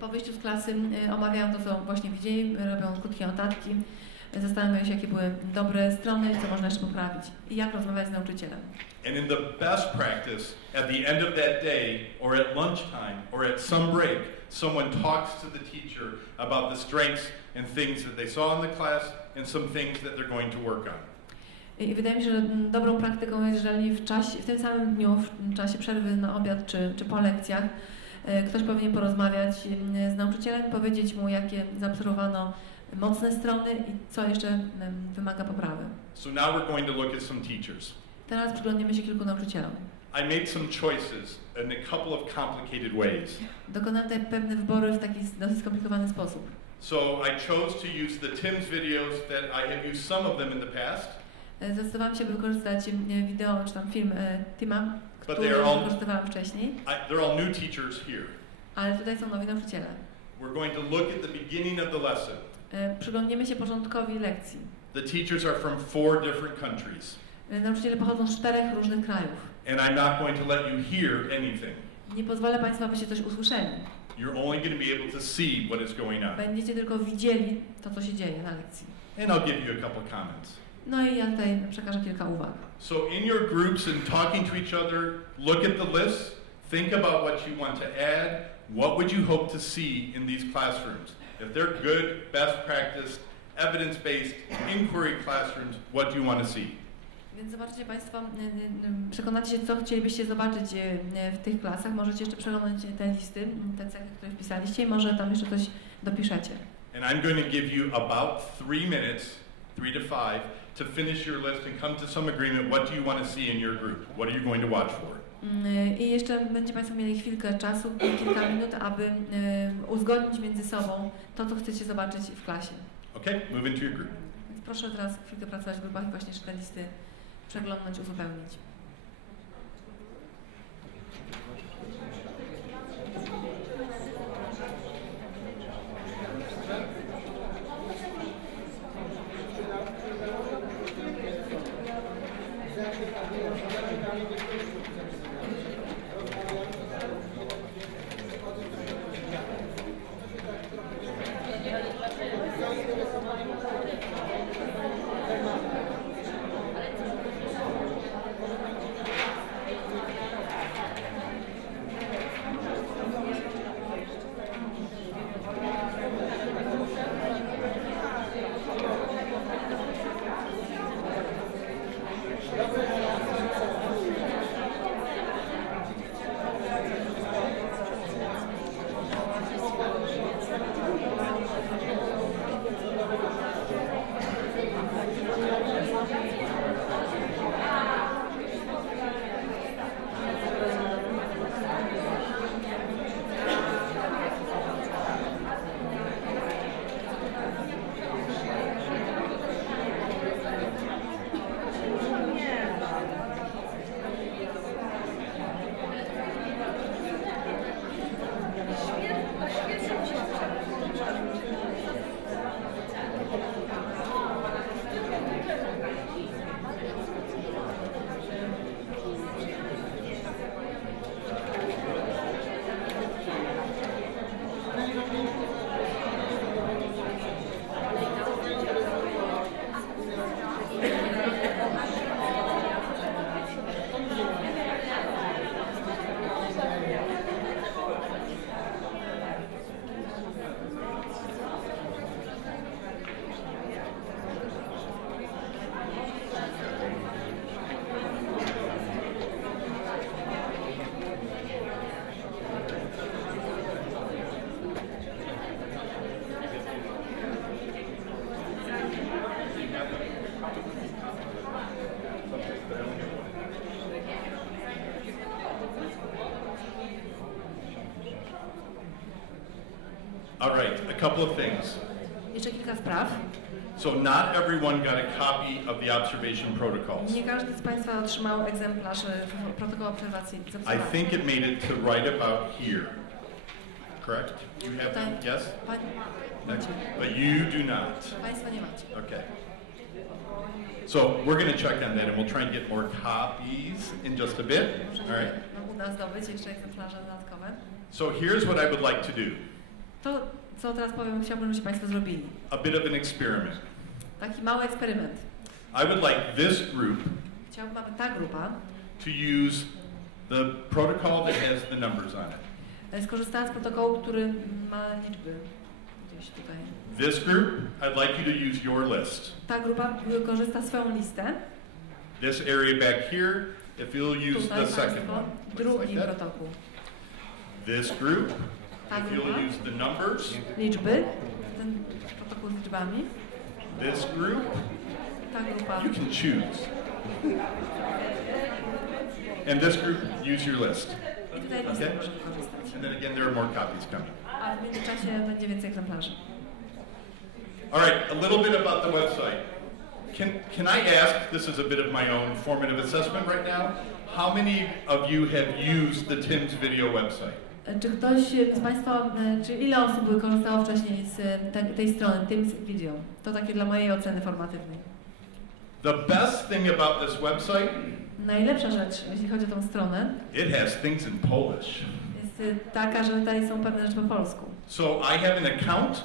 Po wyjściu z klasy omawiają to, co właśnie widzieli, robią krótkie notatki, zastanawiają się, jakie były dobre strony, co można jeszcze poprawić i jak rozmawiać z nauczycielem. And in the best practice, at the end of that day, or at lunchtime, or at some break, someone talks to the teacher about the strengths and things that they saw in the class and some things that they're going to work on. I wydaje mi się, że dobrą praktyką jest, jeżeli w tym samym dniu, w czasie przerwy na obiad czy po lekcjach, ktoś powinien porozmawiać z nauczycielem, powiedzieć mu, jakie zaobserwowano mocne strony i co jeszcze wymaga poprawy. So now we're going to look at some teachers. Teraz przyglądniemy się kilku nauczycielom. I made some choices in a couple of complicated ways. Dokonałem tutaj pewne wybory w taki dosyć skomplikowany sposób. So I chose to use the Tim's videos that I have used some of them in the past. Zdecydowałam się, by wykorzystać wideo czy tam film Tema, który wykorzystywałam wcześniej. They're all new teachers here. Ale tutaj są nowi nauczyciele. We're going to look at the beginning of the lesson. Przyglądniemy się początkowi lekcji. The teachers are from 4 different countries. Nauczyciele pochodzą z 4 różnych krajów. And I'm not going to let you hear anything. Nie pozwolę Państwu, abyście coś usłyszeli. You're only going to be able to see what is going on. Będziecie tylko widzieli to, co się dzieje na lekcji. And I'll give you a couple comments. No i ja tutaj przekażę kilka uwag. So in your groups and talking to each other, look at the list, think about what you want to add, what would you hope to see in these classrooms? If they're good, best practice, evidence-based, inquiry classrooms, what do you want to see? Więc zobaczcie Państwo, przekonacie się, co chcielibyście zobaczyć w tych klasach. Możecie jeszcze przeglądać te listy, te cechy, które wpisaliście i może tam jeszcze coś dopiszecie. And I'm going to give you about 3 minutes, 3 to 5, to finish your list and come to some agreement. What do you want to see in your group? What are you going to watch for? I jeszcze będzie Państwo mieli chwilkę czasu, kilka minut, aby uzgodnić między sobą to, co chcecie zobaczyć w klasie. Okay, move into your group. Więc proszę teraz chwilkę pracować w grupach i właśnie te listy przeglądnąć, uzupełnić. a couple of things. Jeszcze kilka spraw. So not everyone got a copy of the observation protocols. Nie każdy z Państwa otrzymał egzemplarz protokołu obserwacji. I think it made it to right about here. Correct? You have them? Yes? But you do not. Państwo nie macie. Okay. So we're going to check on that and we'll try and get more copies in just a bit. All right. Uda zdobyć jeszcze egzemplarze dodatkowe. So here's what I would like to do. To, co teraz powiem, chciałbym, żebyście Państwo zrobili. A bit of an experiment. Taki mały eksperyment. I would like this group Chciałbym, aby ta grupa to use the protocol that has the numbers on it. skorzystała z protokołu, który ma liczby gdzieś tutaj. This group, I'd like you to use your list. Ta grupa korzysta swoją listę. This area back here, if you'll use the second one. Drugi protokół. This group, Ta if grupa. you'll use the numbers. Liczby. Ten protokół z liczbami. This group, Ta grupa. you can choose. And this group, use your list. I tutaj listę może wykorzystać. And then again, there are more copies coming. A w międzyczasie będzie więcej egzemplarzy. All right, a little bit about the website. Can I ask, this is a bit of my own formative assessment right now, how many of you have used the Tim's video website? Czy ktoś z Państwa, czy ile osób korzystało wcześniej z tej strony, Teams Video? To takie dla mojej oceny formatywnej. The best thing about this website, Najlepsza rzecz, jeśli chodzi o tą stronę, it has things in Polish. jest taka, że tutaj są pewne rzeczy po polsku. So I have an account,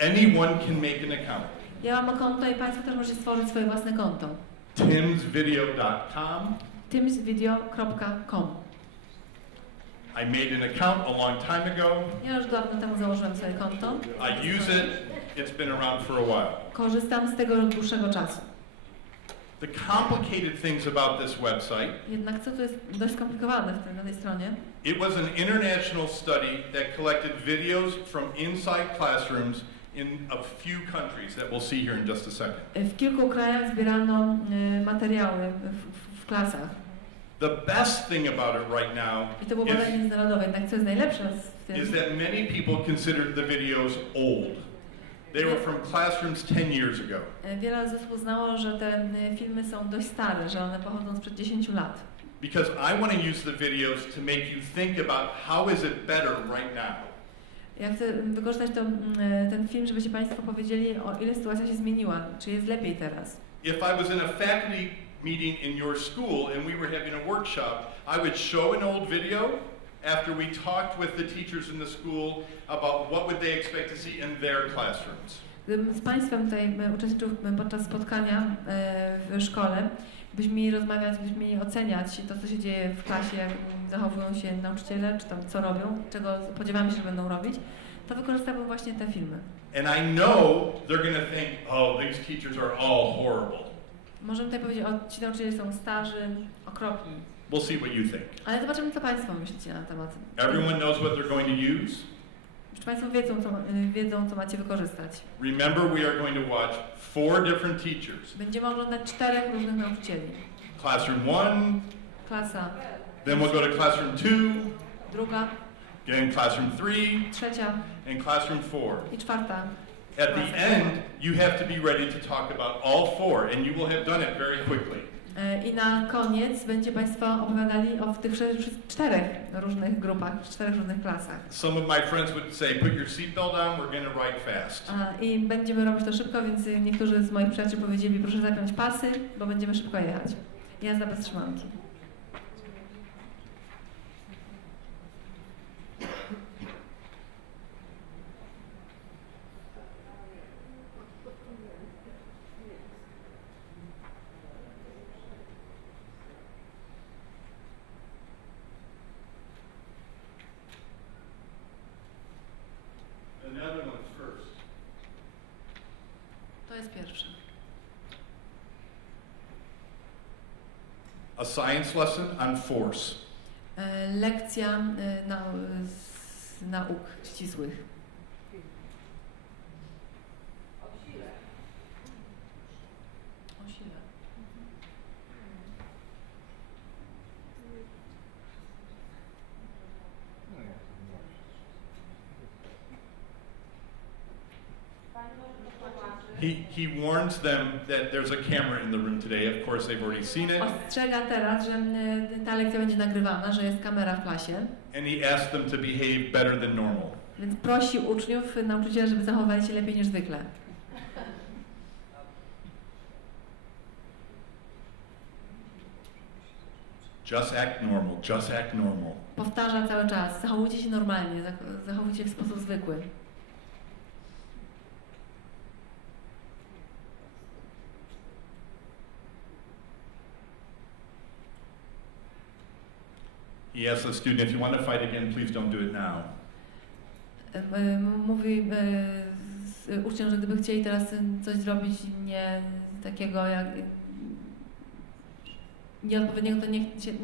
anyone can make an account. Ja mam konto i Państwo też możecie stworzyć swoje własne konto. timsvideo.com. timsvideo.com. I made an account a long time ago. Ja już dawno temu założyłem sobie konto. I use it. It's been around for a while. Korzystam z tego od dłuższego czasu. The complicated things about this website. Jednak co tu jest dość skomplikowane na tej stronie? It was an international study that collected videos from inside classrooms in a few countries that we'll see here in just a second. W kilku krajach zbierano materiały w klasach. The best thing about it right now I to było badanie międzynarodowe. Jednak co jest najlepsze w tym, is that many people considered the videos old. They were from classrooms 10 years ago. wiele osób uznało, że te filmy są dość stare, że one pochodzą sprzed 10 lat. Because I want to use the videos to make you think about how is it better right now. Ja chcę wykorzystać ten film, żebyście Państwo powiedzieli, o ile sytuacja się zmieniła, czy jest lepiej teraz. If I was in a faculty meeting in your school and we were having a workshop, I would show an old video after we talked with the teachers in the school about what would they expect to see in their classrooms. Gdybym z Państwem tutaj uczestniczył podczas spotkania w szkole, byśmy mieli rozmawiać, byśmy mieli oceniać to, co się dzieje w klasie, jak zachowują się nauczyciele, czy tam co robią, czego spodziewamy się, że będą robić, to wykorzystałbym właśnie te filmy. And I know they're going to think, oh, these teachers are all horrible. Możemy tutaj powiedzieć, o, ci nauczyciele są starzy, okropni. We'll see what you think. Ale zobaczymy, co Państwo myślicie na temat. Everyone knows what they're going to use. Czy Państwo wiedzą, co macie wykorzystać? Remember, we are going to watch 4 different teachers. Będziemy oglądać 4 różnych nauczycieli. Classroom 1, Klasa then we'll go to classroom 2, druga, then classroom 3, trzecia and classroom 4. i czwarta. At the end, you have to be ready to talk about all 4, and you will have done it very quickly. I na koniec będzie Państwo opowiadali o tych 4 różnych grupach, 4 różnych klasach. Some of my friends would say, put your seatbelt on, we're going to ride fast. I będziemy robić to szybko, więc niektórzy z moich przyjaciół powiedzieli, proszę zapiąć pasy, bo będziemy szybko jechać. Jazda bez trzymanki. To jest pierwsze. A science lesson on force. Lekcja z nauk ścisłych. O sile. He warns them that there's a camera in the room today. Of course, they've already seen it. Ostrzega teraz, że ta lekcja będzie nagrywana, że jest kamera w klasie. And he asks them to behave better than normal. Więc prosi uczniów, nauczyciela, żeby zachowali się lepiej niż zwykle. Just act normal, just act normal. Powtarza cały czas, zachowujcie się normalnie, zachowujcie się w sposób zwykły. He asks the student, if you want to fight again, please don't do it now. Mówi uczniom, że gdyby chcieli teraz coś zrobić nie takiego jak nieodpowiedniego, to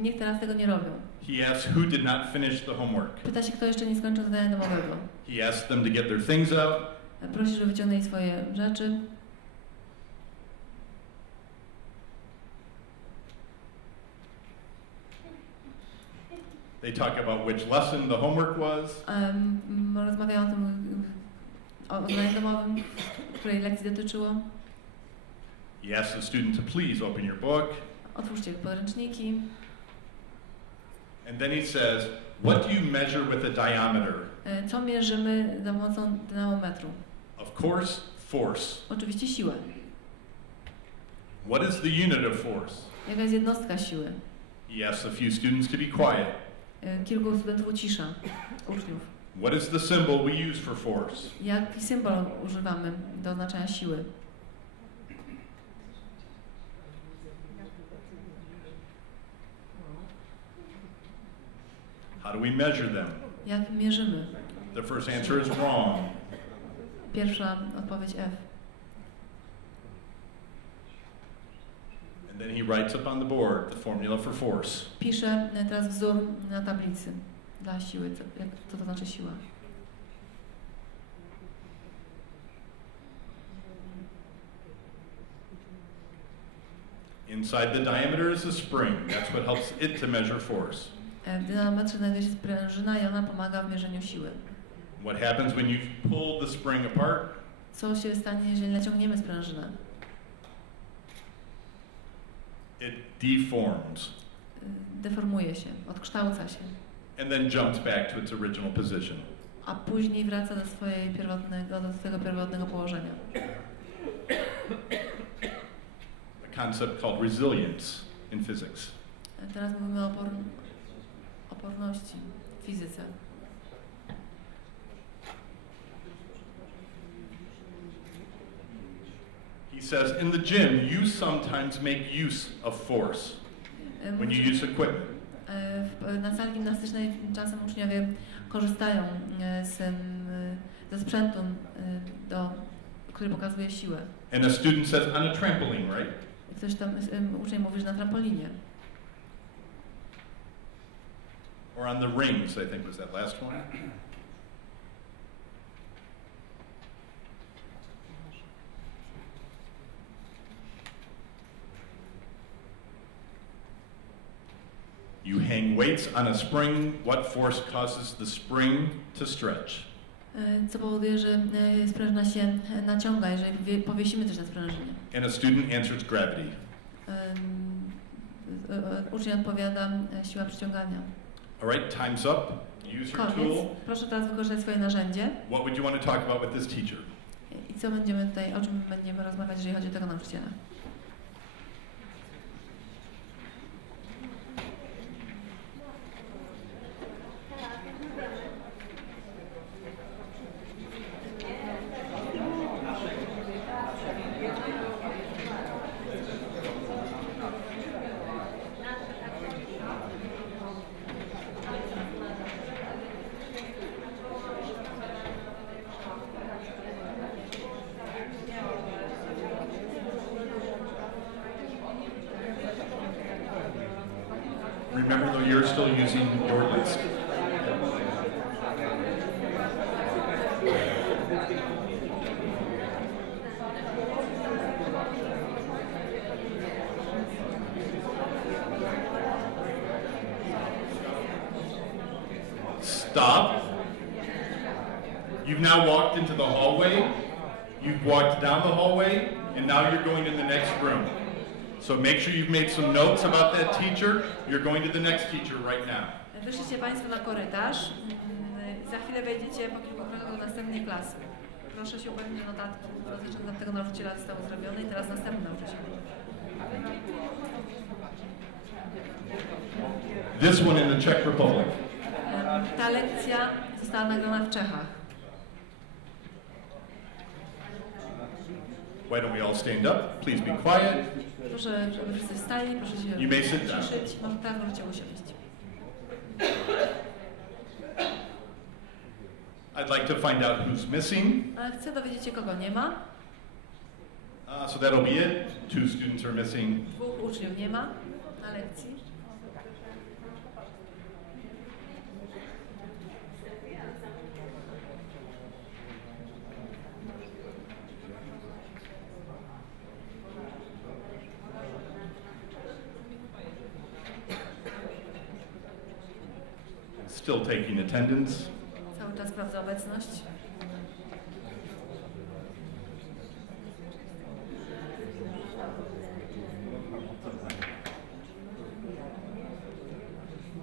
niech teraz tego nie robią. He asks who did not finish the homework. Pyta się, kto jeszcze nie skończył zadania domowego. He asks them to get their things out. Prosi, żeby wyciągnęli swoje rzeczy. They talk about which lesson the homework was. Rozmawiają o zadaniu domowym, której lekcji dotyczyło. He asks the student to please open your book. Otwórzcie podręczniki. And then he says, what do you measure with a diameter? Co mierzymy za pomocą dynamometru? Of course, force. Oczywiście siłę. What is the unit of force? Jaka jest jednostka siły? He asks a few students to be quiet. Kilku studentów ucisza, uczniów. What is the symbol we use for force? Jaki symbol używamy do oznaczania siły? How do we measure them? Jak mierzymy? The first answer is wrong. Pierwsza odpowiedź F. And then he writes up on the board the formula for force. Pisze teraz wzór na tablicy dla siły, co to znaczy siła. Inside the diameter is a spring. That's what helps it to measure force. W dynamometrze znajduje się sprężyna i ona pomaga w mierzeniu siły. What happens when you pull the spring apart? Co się stanie, jeżeli naciągniemy sprężynę? It deforms. Deformuje się, odkształca się. And then jumps back to its original position. A później wraca do swojego pierwotnego położenia. A concept called resilience in physics. Teraz mówimy o oporności w fizyce. He says, in the gym, you sometimes make use of force when you use equipment. Na sali gimnastycznej czasem uczniowie korzystają ze sprzętu, który pokazuje siłę. And a student says, on a trampoline, right? Ktoś tam, uczeń mówi, że na trampolinie. Or on the rings, I think was that last one. You hang weights on a spring. What force causes the spring to stretch? Co powoduje, że sprężyna się naciąga, jeżeli powiesimy coś na sprężynie. And a student answers gravity. Uczeń odpowiada siła przyciągania. All right, time's up. Use your tool. Proszę teraz wykorzystać swoje narzędzie. What would you want to talk about with this teacher? I o czym będziemy rozmawiać, jeżeli chodzi o tego nauczyciela? Remember, though, you're still using your list. Stop. You've now walked into the hallway. You've walked down the hallway, and now you're going to the next room. So make sure you've made some notes about that teacher. You're going to the next teacher right now. Wyszliście Państwo na korytarz. Za chwilę wejdziecie po kilku krokach do następnej klasy. Proszę się upewnić, że notatki dotyczące tego nauczyciela zostały zrobione i teraz następny nauczyciel. This one in the Czech Republic. Ta lekcja została nagrana w Czechach. Why don't we all stand up? Please be quiet. Proszę, żeby wszyscy wstali, proszę się You may sit down. ciszyć. Możecie usiąść. I'd like to find out who's missing. Chcę dowiedzieć się, kogo nie ma. So that'll be it. 2 students are missing. 2 uczniów nie ma na lekcji. Still taking attendance. Cały czas sprawdza obecność.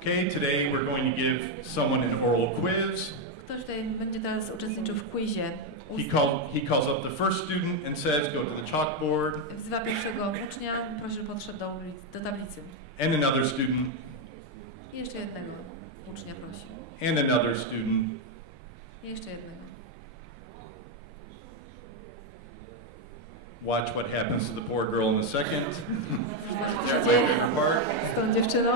Okay, today we're going to give someone an oral quiz. Ktoś tutaj będzie teraz uczestniczył w quizie. He calls up the first student and says, go to the chalkboard. Wzywa pierwszego ucznia, prosi, żeby podszedł do tablicy. And another student. I jeszcze jednego ucznia prosi. And another student. I jeszcze jednego. Watch what happens to the poor girl in a second. Co się dzieje z tą dziewczyną?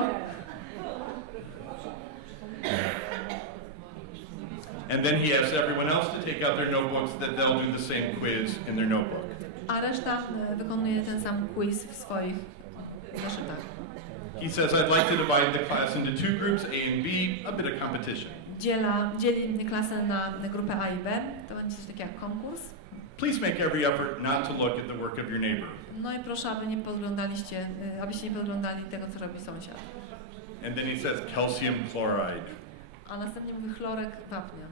And then he asks everyone else to take out their notebooks, that they'll do the same quiz in their notebook. A reszta wykonuje ten sam quiz w swoich zeszytach. He says, I'd like to divide the class into 2 groups, A and B, a bit of competition. Dzieli klasę na grupę A i B. To będzie coś takiego jak konkurs. Please make every effort not to look at the work of your neighbor. No i proszę, abyście nie podglądali tego, co robi sąsiad. And then he says calcium chloride. A następnie mówi chlorek wapnia.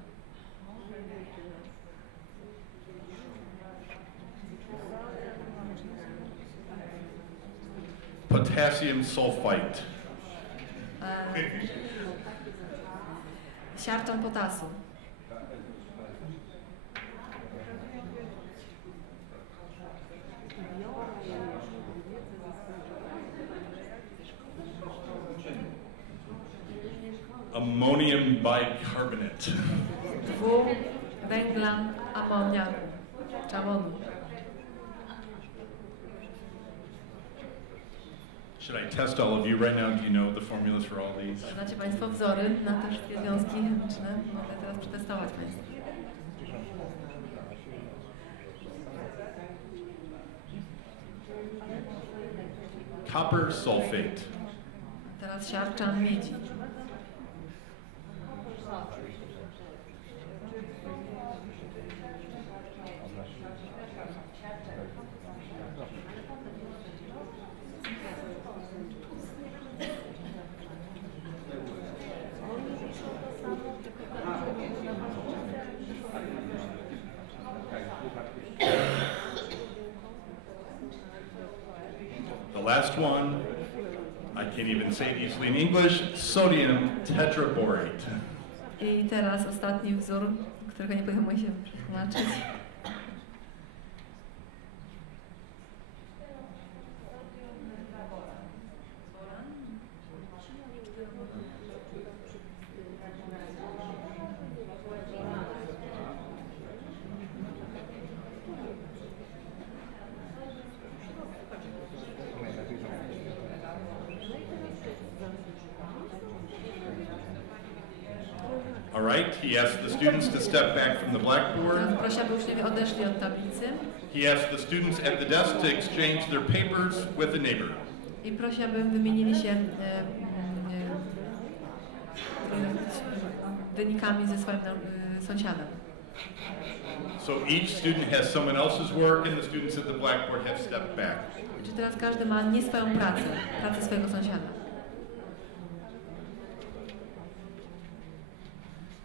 Potassium sulfite. Siarczan potasu. Ammonium bicarbonate. Węgla amoniaku, czy amonu. Should I test all of you right now? Do you know the formulas for all these? Znacie Państwo wzory na te wszystkie związki chemiczne? Mogę teraz przetestować Państwu. Copper sulfate. Teraz siarczan miedzi. The last one, I can't even say it easily in English, sodium tetraborate. I teraz ostatni wzór, którego nie podejmuję się tłumaczyć. All right, he asked the students to step back from the blackboard. Prosi, aby uczniowie odeszli od tablicy. He asked the students at the desk to exchange their papers with the neighbor. I prosi, aby wymienili się wynikami ze swoim sąsiadem. So each student has someone else's work and the students at the blackboard have stepped back. Czy teraz każdy ma nie swoją pracę, pracę swojego sąsiada.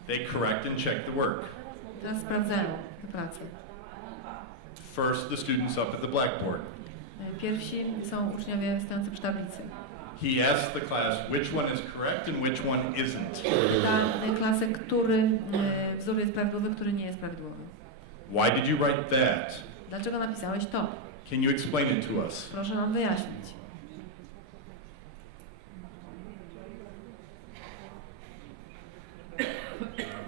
They correct and check the work. Teraz sprawdzają tę pracę. First, the students up at the blackboard. Pierwsi są uczniowie stojący przy tablicy. He asks the class which one is correct and which one isn't. Pyta klasę, który wzór jest prawidłowy, który nie jest prawidłowy. Why did you write that? Dlaczego napisałeś to? Can you explain it to us? Proszę nam wyjaśnić.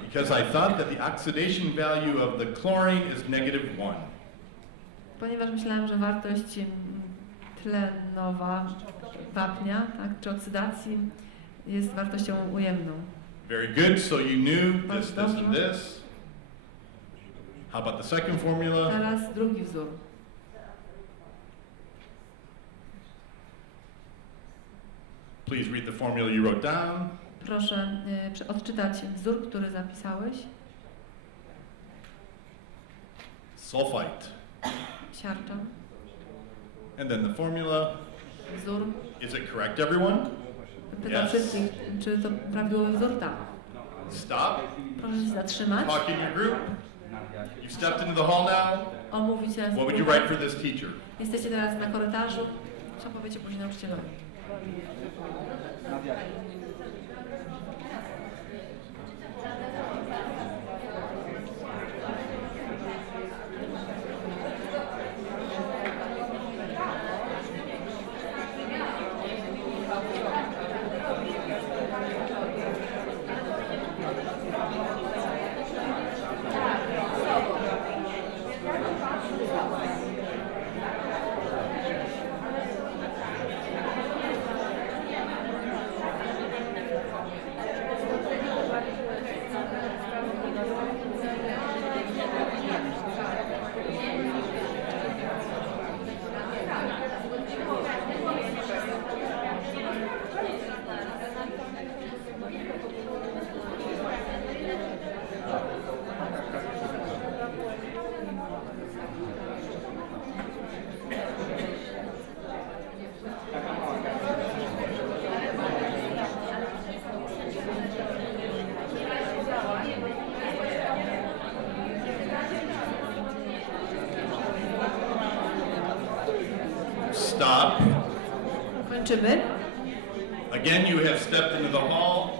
Because I thought that the oxidation value of the chlorine is -1. Ponieważ myślałem, że wartość tlenowa wapnia, tak, czy oksydacji jest wartością ujemną. Very good, so you knew this, this, and this. How about the second formula? Teraz drugi wzór. Please read the formula you wrote down. Proszę odczytać wzór, który zapisałeś. Sulfite. Siarcza. And then the formula. Wzór. Is it correct, everyone? Pytam wszystkich, czy to prawidłowy wzór? Tak. Stop. Proszę się zatrzymać. Talk in your group. You've stepped into the hall now. Omówić teraz. What would you write for this teacher? Jesteście teraz na korytarzu. Co powiecie później nauczycielowi? Stop. Kończymy. Again, you have stepped into the hall.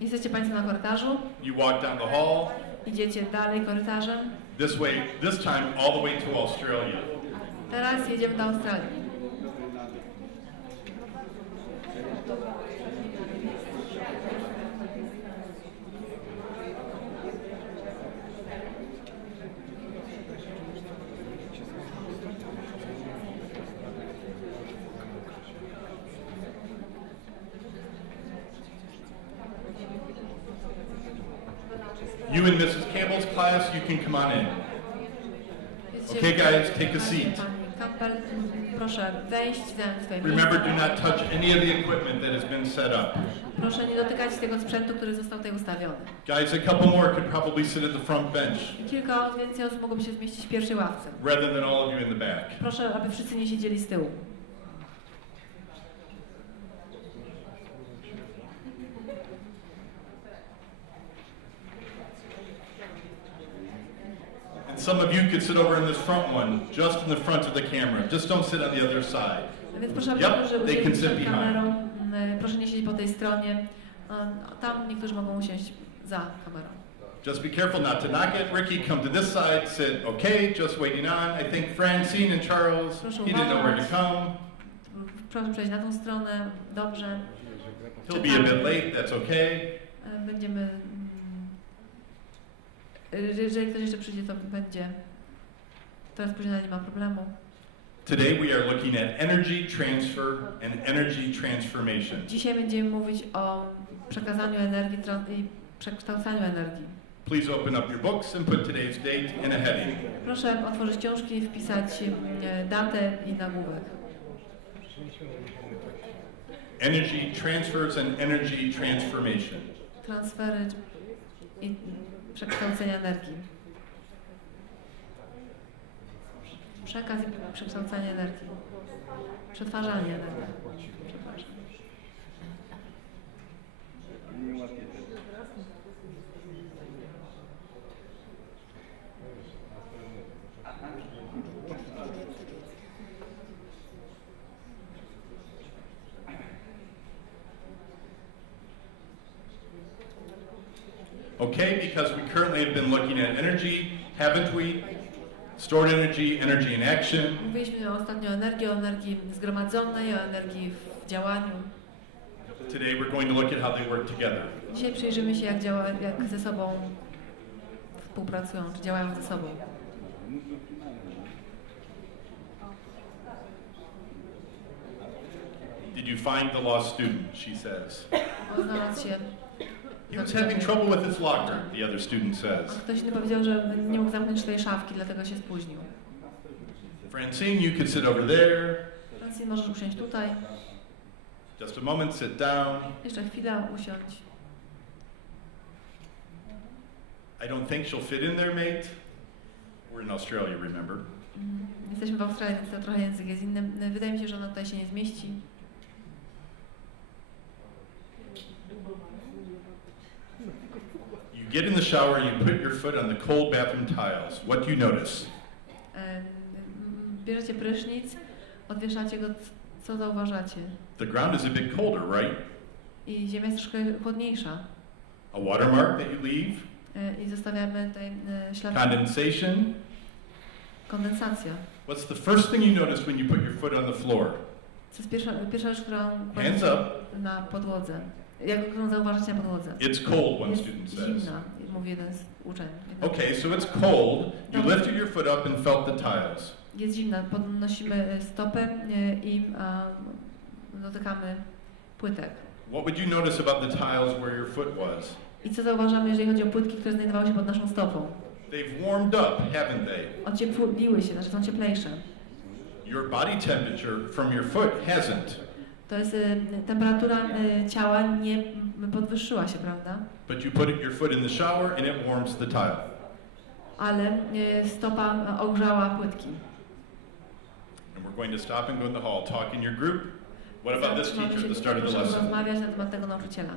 Jesteście Państwo na korytarzu. You walk down the hall. Idziecie dalej korytarzem. This way, this time all the way to Australia. Teraz jedziemy do Australii. You and Mrs. Campbell's class, you can come on in. Okay, guys, take a seat. Campbell, proszę wejść, zająć swoje Remember, do miejsce. not touch any of the equipment that has been set up. Proszę nie dotykać tego sprzętu, który został tutaj ustawiony. Guys, a couple more could probably sit at the front bench Kilka więcej osób mogłoby się zmieścić w pierwszej ławce. rather than all of you in the back. Proszę, aby wszyscy nie siedzieli z tyłu. And some of you could sit over in this front one, just in the front of the camera. Just don't sit on the other side. Więc proszę, aby Yep, niektórzy they can usiedli sit przed behind. kamerą. Proszę nie siedzieć po tej stronie. Tam niektórzy mogą usiąść za kamerą. Just be careful not to knock it. Ricky, come to this side, sit. Okay, just waiting on. I think Francine and Charles, he didn't know where to come. Proszę przejść na tą stronę. Dobrze. He'll be a bit late, that's okay. Będziemy... Jeżeli ktoś jeszcze przyjdzie, to będzie... Teraz spóźnienia nie ma problemu. Today we are looking at energy transfer and energy transformation. Dzisiaj będziemy mówić o przekazaniu energii i przekształcaniu energii. Please open up your books and put today's date in a heading. Proszę otworzyć książki i wpisać datę i nagłówek. Energy transfers and energy transformation. Transfery i przekształcenia energii. Przekaz i przekształcanie energii. Przetwarzanie energii. Przepraszam. Okay, because we currently have been looking at energy, haven't we? Stored energy, energy in action. Mówiliśmy ostatnio o energii zgromadzonej, o energii w działaniu. Today we're going to look at how they work together. Dzisiaj przyjrzymy się, jak ze sobą współpracują, czy działają ze sobą. Did you find the lost student? She says. Znalazł się. He was having trouble with his locker, the other student says. Ktoś inny powiedział, że nie mógł zamknąć tej szafki, dlatego się spóźnił. Francine, you could sit over there. Francine, możesz usiąść tutaj. Just a moment, sit down. Jeszcze chwilę, usiądź. I don't think she'll fit in there, mate. We're in Australia, remember? Jesteśmy w Australii, więc to trochę język jest inny. Wydaje mi się, że ona tutaj się nie zmieści. You get in the shower and you put your foot on the cold bathroom tiles. What do you notice? Bierzecie prysznic, odwieszacie go, co zauważacie? The ground is a bit colder, right? I ziemia jest troszkę chłodniejsza. A watermark that you leave? I zostawiamy tutaj ślad. Condensation? Kondensacja. What's the first thing you notice when you put your foot on the floor? Co jest pierwsza rzecz, którą Hands up. na podłodze? Którą zauważacie na podłodze? It's cold, one jest student says. Zimna, mówi jeden z uczeń. Okay, so it's cold. You lifted your foot up and felt the tiles. Jest zimna, podnosimy stopę i dotykamy płytek. What would you notice about the tiles where your foot was? I co zauważamy, jeżeli chodzi o płytki, które znajdowały się pod naszą stopą? They've warmed up, haven't they? Ociepliły się, znaczy są cieplejsze. Your body temperature from your foot hasn't. To jest temperatura ciała nie podwyższyła się, prawda? But you put your foot in the shower and it warms the tile. Ale stopa ogrzała płytki. And we're going to stop and go in the hall, talk in your group. What about this teacher at the start of the lesson? Rozmawiać na temat tego nauczyciela.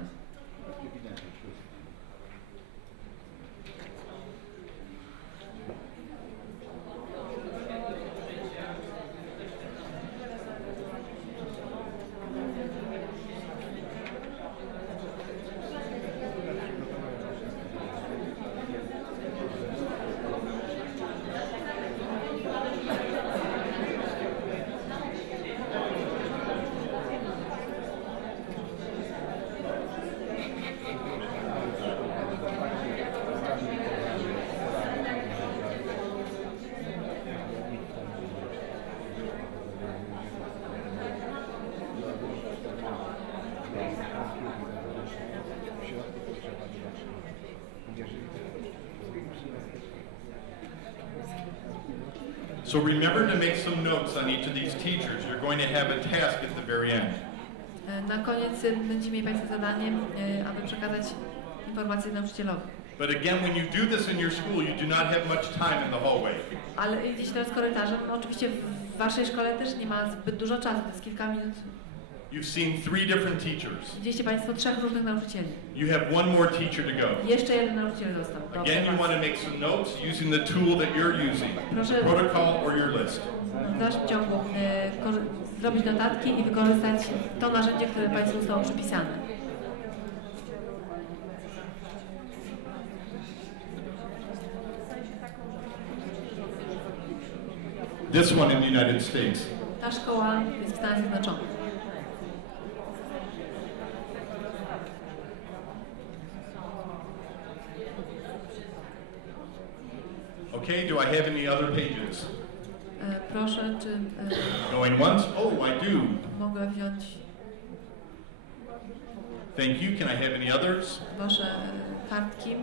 So remember to make some notes on each of these teachers. You're going to have a task at the very end. Na koniec będziecie mieli Państwo zadanie, aby przekazać informacje nauczycielowi. But again, when you do this in your school, you do not have much time in the hallway. Ale idziecie teraz korytarzem, no oczywiście w Waszej szkole też nie ma zbyt dużo czasu, to jest kilka minut. You've seen 3 different teachers. Widzieliście Państwo 3 różnych nauczycieli. You have 1 more teacher to go. Jeszcze jeden nauczyciel został. Again, you want to make some notes using the tool that you're using, Proszę, the protocol or your list. w dalszym ciągu zrobić notatki i wykorzystać to narzędzie, które Państwu zostało przypisane. This one in the United States. Ta szkoła jest w Stanach Zjednoczonych. Okay, do I have any other pages? Proszę, czy Going once? Oh, I do. mogę wziąć Thank you. Can I have any others? Wasze kartki?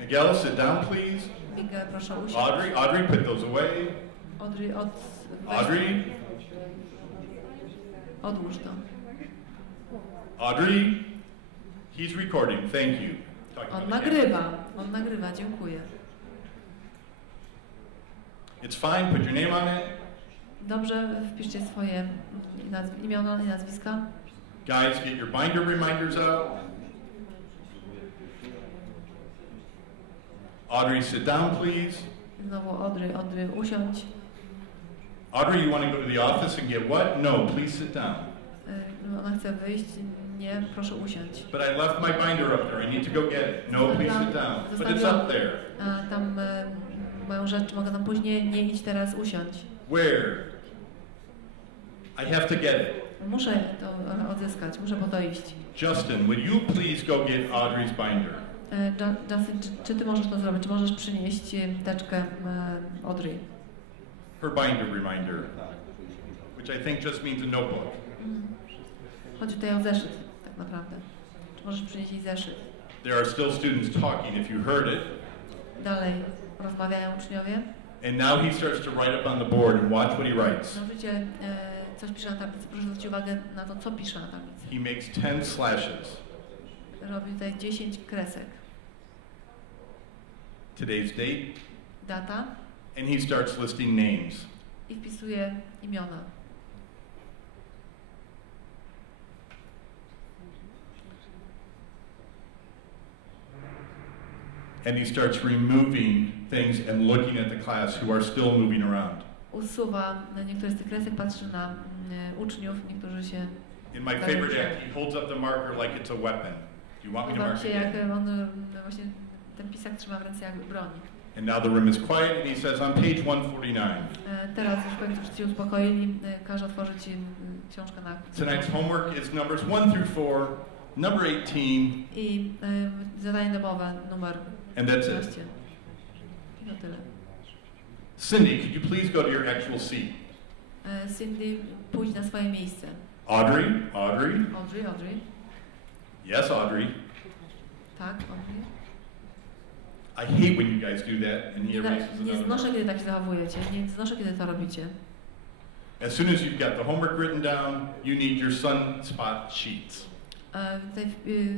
Miguel, sit down, please. Miguel, proszę usiąść. Audrey, put those away. Audrey, odłóż to. Audrey, he's recording. Thank you. On nagrywa, dziękuję. It's fine. Put your name on it. Dobrze, wpiszcie swoje imiona i nazwiska. Guys, get your binder reminders out. Audrey, sit down, please. Znowu Audrey, usiądź. Audrey, you want to go to the office and get what? No, please sit down. Ona chce wyjść. nie, proszę usiąść. But I left my binder up there. I need to go get it. No, please sit down. But it's up there. Tam moją rzecz, mogę tam później, nie idź teraz, usiądź. Where? I have to get it. Muszę to odzyskać, muszę po to iść. Justin, would you please go get Audrey's binder? Justin, czy ty możesz to zrobić? Czy możesz przynieść teczkę Audrey? Her binder reminder, which I think just means a notebook. Chodzi tutaj o zeszyt, tak naprawdę. Czy możesz przynieść jej zeszyt? There are still students talking, if you heard it. Dalej rozmawiają uczniowie. And now he starts to write up on the board and watch what he writes. Nauczyciel coś pisze na tablicy. Proszę zwrócić uwagę na to, co pisze na tablicy. He makes 10 slashes. Robi tutaj 10 kresek. Today's date. Data. And he starts listing names. I wpisuje imiona. And he starts removing things and looking at the class who are still moving around. Usuwa niektóre z tych kresek, patrzy na uczniów, niektórzy się... In my favorite act, he holds up the marker like it's a weapon. Do you want me to mark it? Jak on właśnie ten pisak trzyma w ręce jak broń. And now the room is quiet and he says on page 149. Teraz już powiem, że się uspokoili, każe otworzyć książkę na... Tonight's homework is numbers 1 through 4, number 18. I zadanie domowe numer And that's 13. it. I to tyle. Cindy, could you please go to your actual seat? Cindy, pójdź na swoje miejsce. Audrey, Audrey. Audrey. Yes, Audrey. Tak, Audrey. I hate when you guys do that and he erases Nie another znoszę, mark. kiedy tak się zachowujecie. Nie znoszę, kiedy to robicie. As soon as you've got the homework written down, you need your sunspot sheets. Tutaj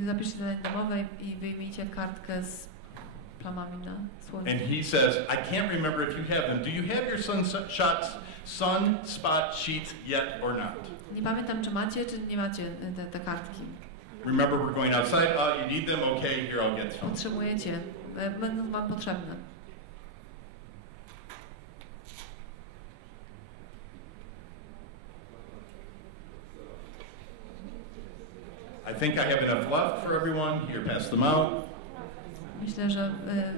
zapiszcie zadanie domowe i wyjmijcie kartkę z plamami na słońcu. And he says, I can't remember if you have them. Do you have your sunspot sheets yet or not? Nie pamiętam, czy macie, czy nie macie te kartki. Remember, we're going outside. You need them? Okay, here, I'll get some. Potrzebujecie. Będą wam potrzebne. I think I have enough left for everyone. Here, pass them out. Myślę, że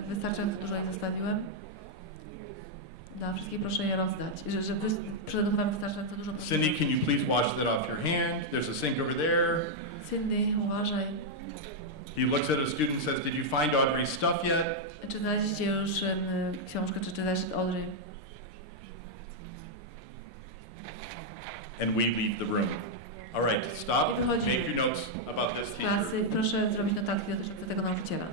wystarczająco dużo ich zostawiłem. Dla wszystkich proszę je rozdać. Że przygotowałem wystarczająco dużo. Cindy, can you please wash that off your hand? There's a sink over there. Cindy, uważaj. He looks at a student and says, did you find Audrey's stuff yet? Czy znaleźliście już książkę, czy zeszyt Audrey? And we leave the room. All right, stop. Make your notes about this teacher. Klasy, proszę zrobić notatki dotyczące tego nauczyciela.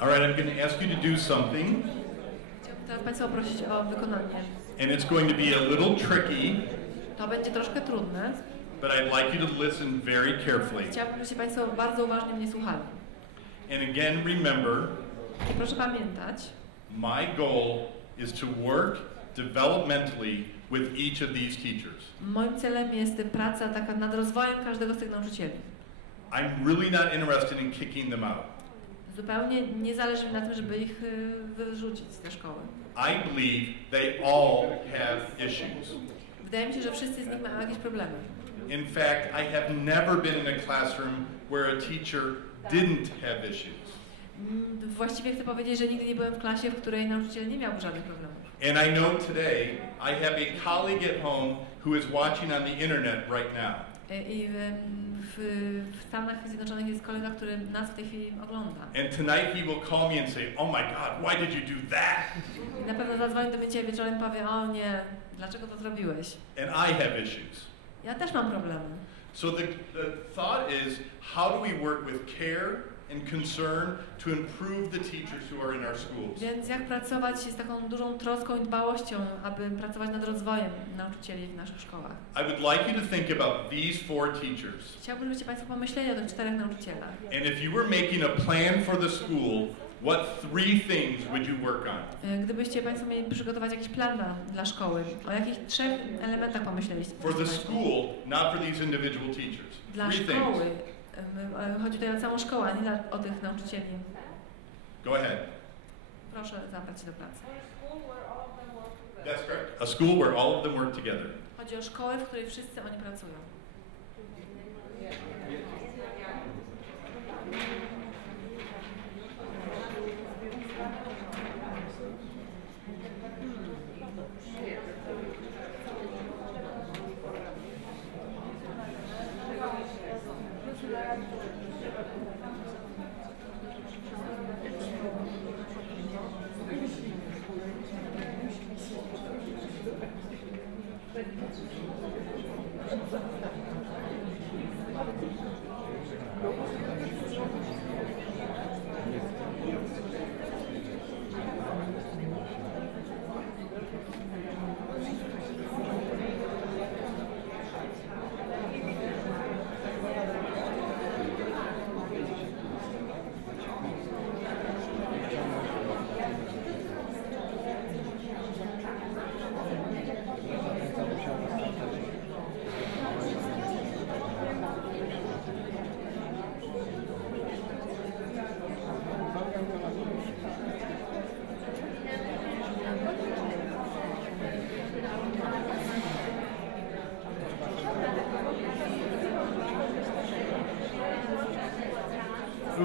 All right, I'm going to ask you to do something. Chciałbym teraz Państwa prosić o wykonanie. And it's going to be a little tricky. To będzie troszkę trudne. But I'd like you to listen very carefully. Chciałbym, żebyście Państwo bardzo uważnie mnie słuchali. And again, remember, I proszę pamiętać, my goal is to work developmentally with each of these teachers. moim celem jest praca taka nad rozwojem każdego z tych nauczycieli. I'm really not interested in kicking them out. Zupełnie nie zależy mi na tym, żeby ich wyrzucić z tej szkoły. I believe they all have issues. Wydaje mi się, że wszyscy z nich mają jakieś problemy. In fact, I have never been in a classroom where a teacher didn't have issues. Właściwie chcę powiedzieć, że nigdy nie byłem w klasie, w której nauczyciel nie miał żadnych problemów. And I know today I have a colleague at home who is watching on the internet right now. I w Stanach Zjednoczonych jest kolega, który nas w tej chwili ogląda. And tonight he will call me and say, "Oh my God, why did you do that?" I na pewno zadzwoni do mnie dzisiaj wieczorem i powie, o nie, dlaczego to zrobiłeś? And I have issues. Ja też mam problemy. So the thought is, how do we work with care and concern to improve the teachers who are in our schools? Więc jak pracować z taką dużą troską i dbałością, aby pracować nad rozwojem nauczycieli w naszych szkołach? I would like you to think about these 4 teachers. Chciałbym, żebyście Państwo pomyśleli o tych 4 nauczycielach. And if you were making a plan for the school, what 3 things would you work on? Gdybyście Państwo mieli przygotować jakiś plan dla szkoły, o jakich 3 elementach pomyśleliście? For the school, not for these individual teachers. Dla 3 szkoły. things. Chodzi tutaj o całą szkołę, a nie o tych nauczycieli. Go ahead. Proszę zabrać się do pracy. That's correct. A school where all of them work together. Chodzi o szkołę, w której wszyscy oni pracują.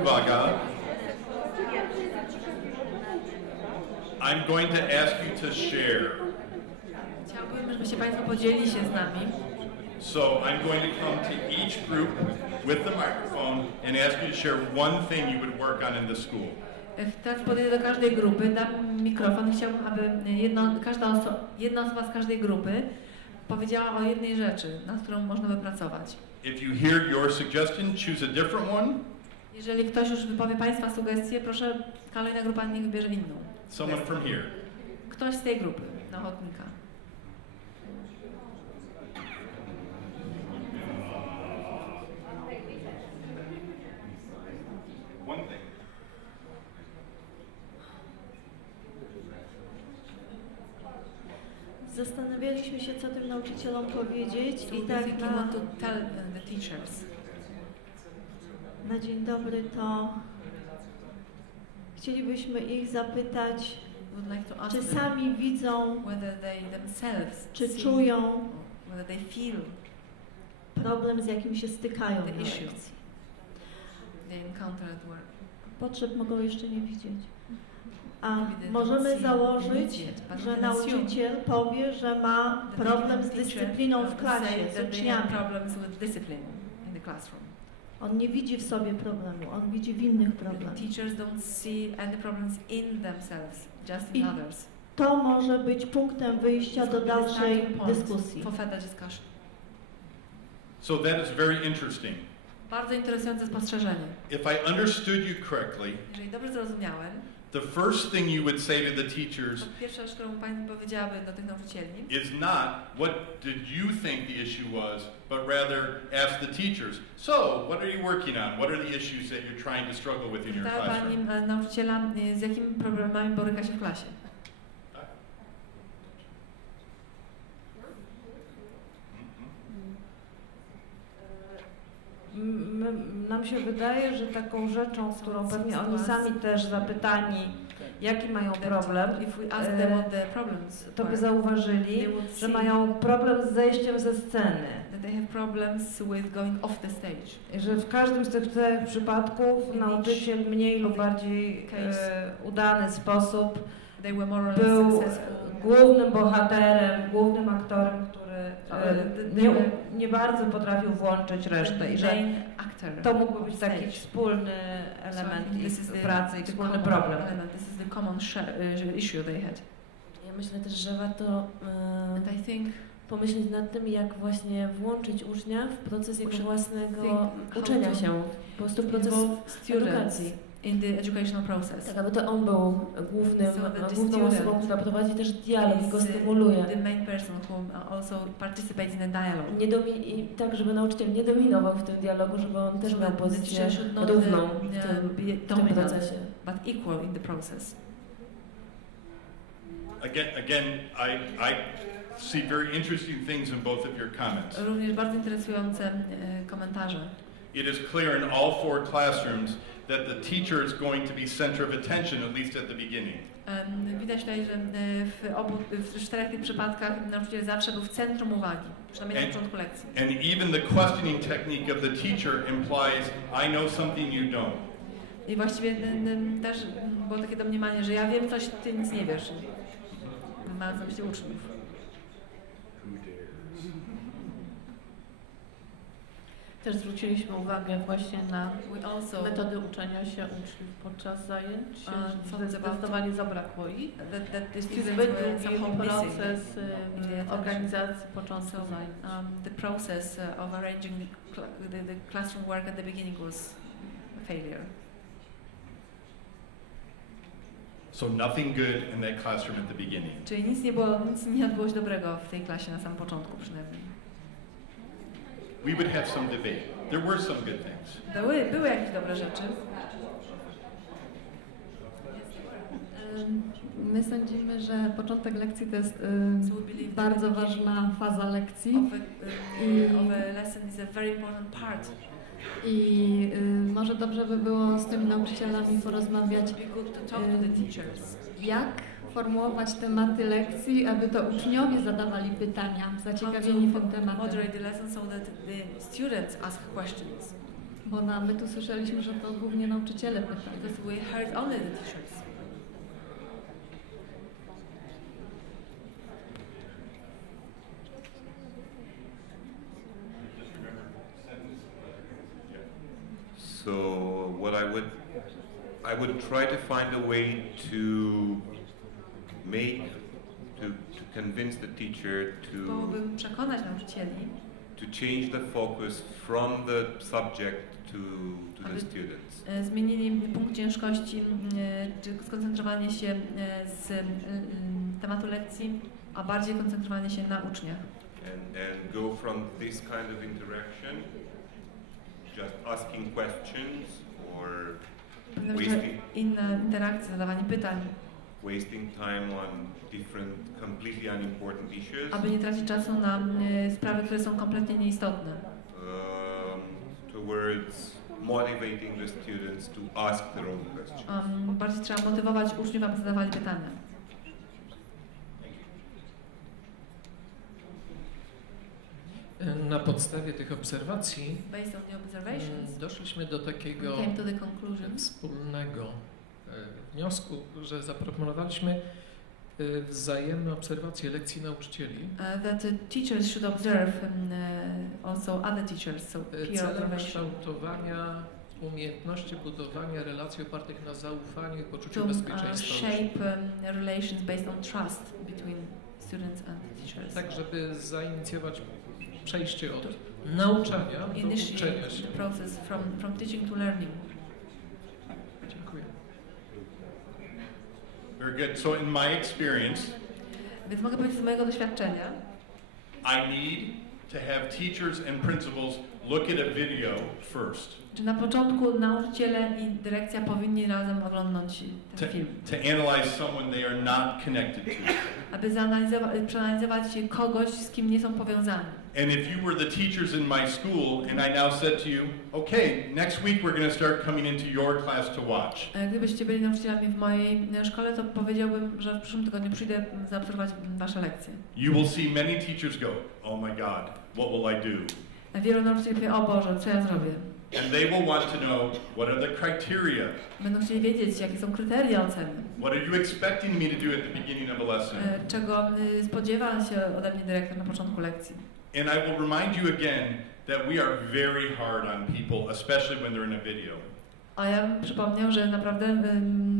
Uwaga. I'm going to ask you to share. Chciałbym, żebyście Państwo podzielili się z nami. So I'm going to come to each group with the microphone and ask you to share one thing you would work on in the school. Teraz podejdę do każdej grupy, dam mikrofon i chciałbym, aby jedna osoba z każdej grupy powiedziała o jednej rzeczy, nad którą można by pracować. If you hear your suggestion, choose a different one. Jeżeli ktoś już wypowie Państwa sugestię, proszę, kolejna grupa niech wybierze inną. Someone from here. Ktoś z tej grupy, na ochotnika. One thing. Zastanawialiśmy się, co tym nauczycielom powiedzieć i tak na dzień dobry to chcielibyśmy ich zapytać, czy sami widzą, czy czują problem, z jakim się stykają na lekcji. Potrzeb mogą jeszcze nie widzieć. A możemy założyć, że nauczyciel powie, że ma problem z dyscypliną w klasie, z uczniami. On nie widzi w sobie problemu, on widzi w innych problemach. I to może być punktem wyjścia do dalszej dyskusji. So that is very interesting. Bardzo interesujące spostrzeżenie. If I understood you correctly, jeżeli dobrze zrozumiałem, the first thing you would say to the teachers pierwsza rzecz, którą Pani powiedziałaby do tych nauczycieli, is not what did you think the issue was, but rather ask the teachers, so what are you working on? What are the issues that you're trying to struggle with in your classroom? Pani nauczyciela, z jakimi problemami boryka się w klasie? Nam się wydaje, że taką rzeczą, którą pewnie oni sami też zapytani jaki mają problem, to by zauważyli, że mają problem z zejściem ze sceny. They have problems with going off the stage. I że w każdym z tych trzech przypadków nauczyciel w mniej lub bardziej udany sposób był głównym bohaterem, głównym aktorem, który nie bardzo potrafił włączyć resztę i że to mógłby być taki wspólny element ich pracy i wspólny problem. This is the common issue they had. Ja myślę też, że warto pomyśleć nad tym, jak właśnie włączyć ucznia w proces jego własnego uczenia się, po prostu proces edukacji. In the educational process. Tak, aby to on był główną osobą, która prowadzi też dialog i go stymuluje. The main person who also participates in the dialogue. I tak, żeby nauczyciel nie dominował w tym dialogu, żeby on też miał pozycję równą w tym procesie. But equal in the process. Again, I see very interesting things in both of your comments. Również bardzo interesujące komentarze. It is clear in all 4 classrooms that the teacher is going to be center of attention, at least at the beginning. Widać tutaj, że w 4 tych przypadkach nauczyciel zawsze był w centrum uwagi, przynajmniej na początku lekcji. And even the questioning technique of the teacher implies, I know something you don't. I właściwie też było takie domniemanie, że ja wiem coś, ty nic nie wiesz. Mając na myśli uczniów. Też zwróciliśmy uwagę właśnie na metody uczenia się uczniów podczas zajęć. Zdecydowanie zabrakło ich. Zbyt długi proces organizacji początku zajęć. The process of arranging the classroom work at the beginning was a failure. So nothing good in that classroom at the beginning. Czyli nic nie odbyło się dobrego w tej klasie na samym początku przynajmniej. We would have some debate. There were some good things. Były jakieś dobre rzeczy. My sądzimy, że początek lekcji to jest bardzo ważna faza lekcji. I może dobrze by było z tymi nauczycielami porozmawiać, jak formułować tematy lekcji, aby to uczniowie zadawali pytania, zaciekawieni tym tematem. Bo my tu słyszeliśmy, że to głównie nauczyciele pytają. So what I would try to find a way to convince the teacher to change the focus from the subject to the students. Zmienili punkt ciężkości, czy skoncentrowanie się z tematu lekcji, a bardziej koncentrowanie się na uczniach. And go from this kind of interaction, just asking questions or wasting inne interakcje, zadawanie pytań. Wasting time on different, completely unimportant issues. Aby nie tracić czasu na sprawy, które są kompletnie nieistotne. Towards motivating the students to ask their own questions. Bardziej trzeba motywować uczniów, aby zadawali pytania. Na podstawie tych obserwacji doszliśmy do takiego wspólnego wniosku, że zaproponowaliśmy wzajemne obserwacje lekcji nauczycieli. That the teachers should observe also other teachers, so peer celem kształtowania umiejętności budowania relacji opartych na zaufaniu i poczuciu bezpieczeństwa. Shape relations based on trust between students and teachers. Tak, żeby zainicjować przejście od nauczania do uczenia się. The process from teaching to learning. Dziękuję. Very good. So in my experience, więc mogę powiedzieć z mojego doświadczenia, I need to have teachers and principals look at a video first. Że na początku nauczyciele i dyrekcja powinni razem oglądać ten film. To analyze someone they are not connected to. Aby przeanalizować kogoś, z kim nie są powiązani. And if you were the teachers in my school and I now said to you, okay, next week we're going to start coming into your class to watch. Gdybyście byli nauczycielami w mojej szkole, to powiedziałbym, że w przyszłym tygodniu przyjdę zaobserwować wasze lekcje. You will see many teachers go, oh my God, what will I do? Wielu nauczycieli powie, o Boże, co ja zrobię? And they will want to know, what are the criteria? Będą chcieli wiedzieć, jakie są kryteria oceny. What are you expecting me to do at the beginning of a lesson? Czego spodziewa się ode mnie dyrektor na początku lekcji. And I will remind you again that we are very hard on people, especially when they're in a video. A ja bym przypomniał, że naprawdę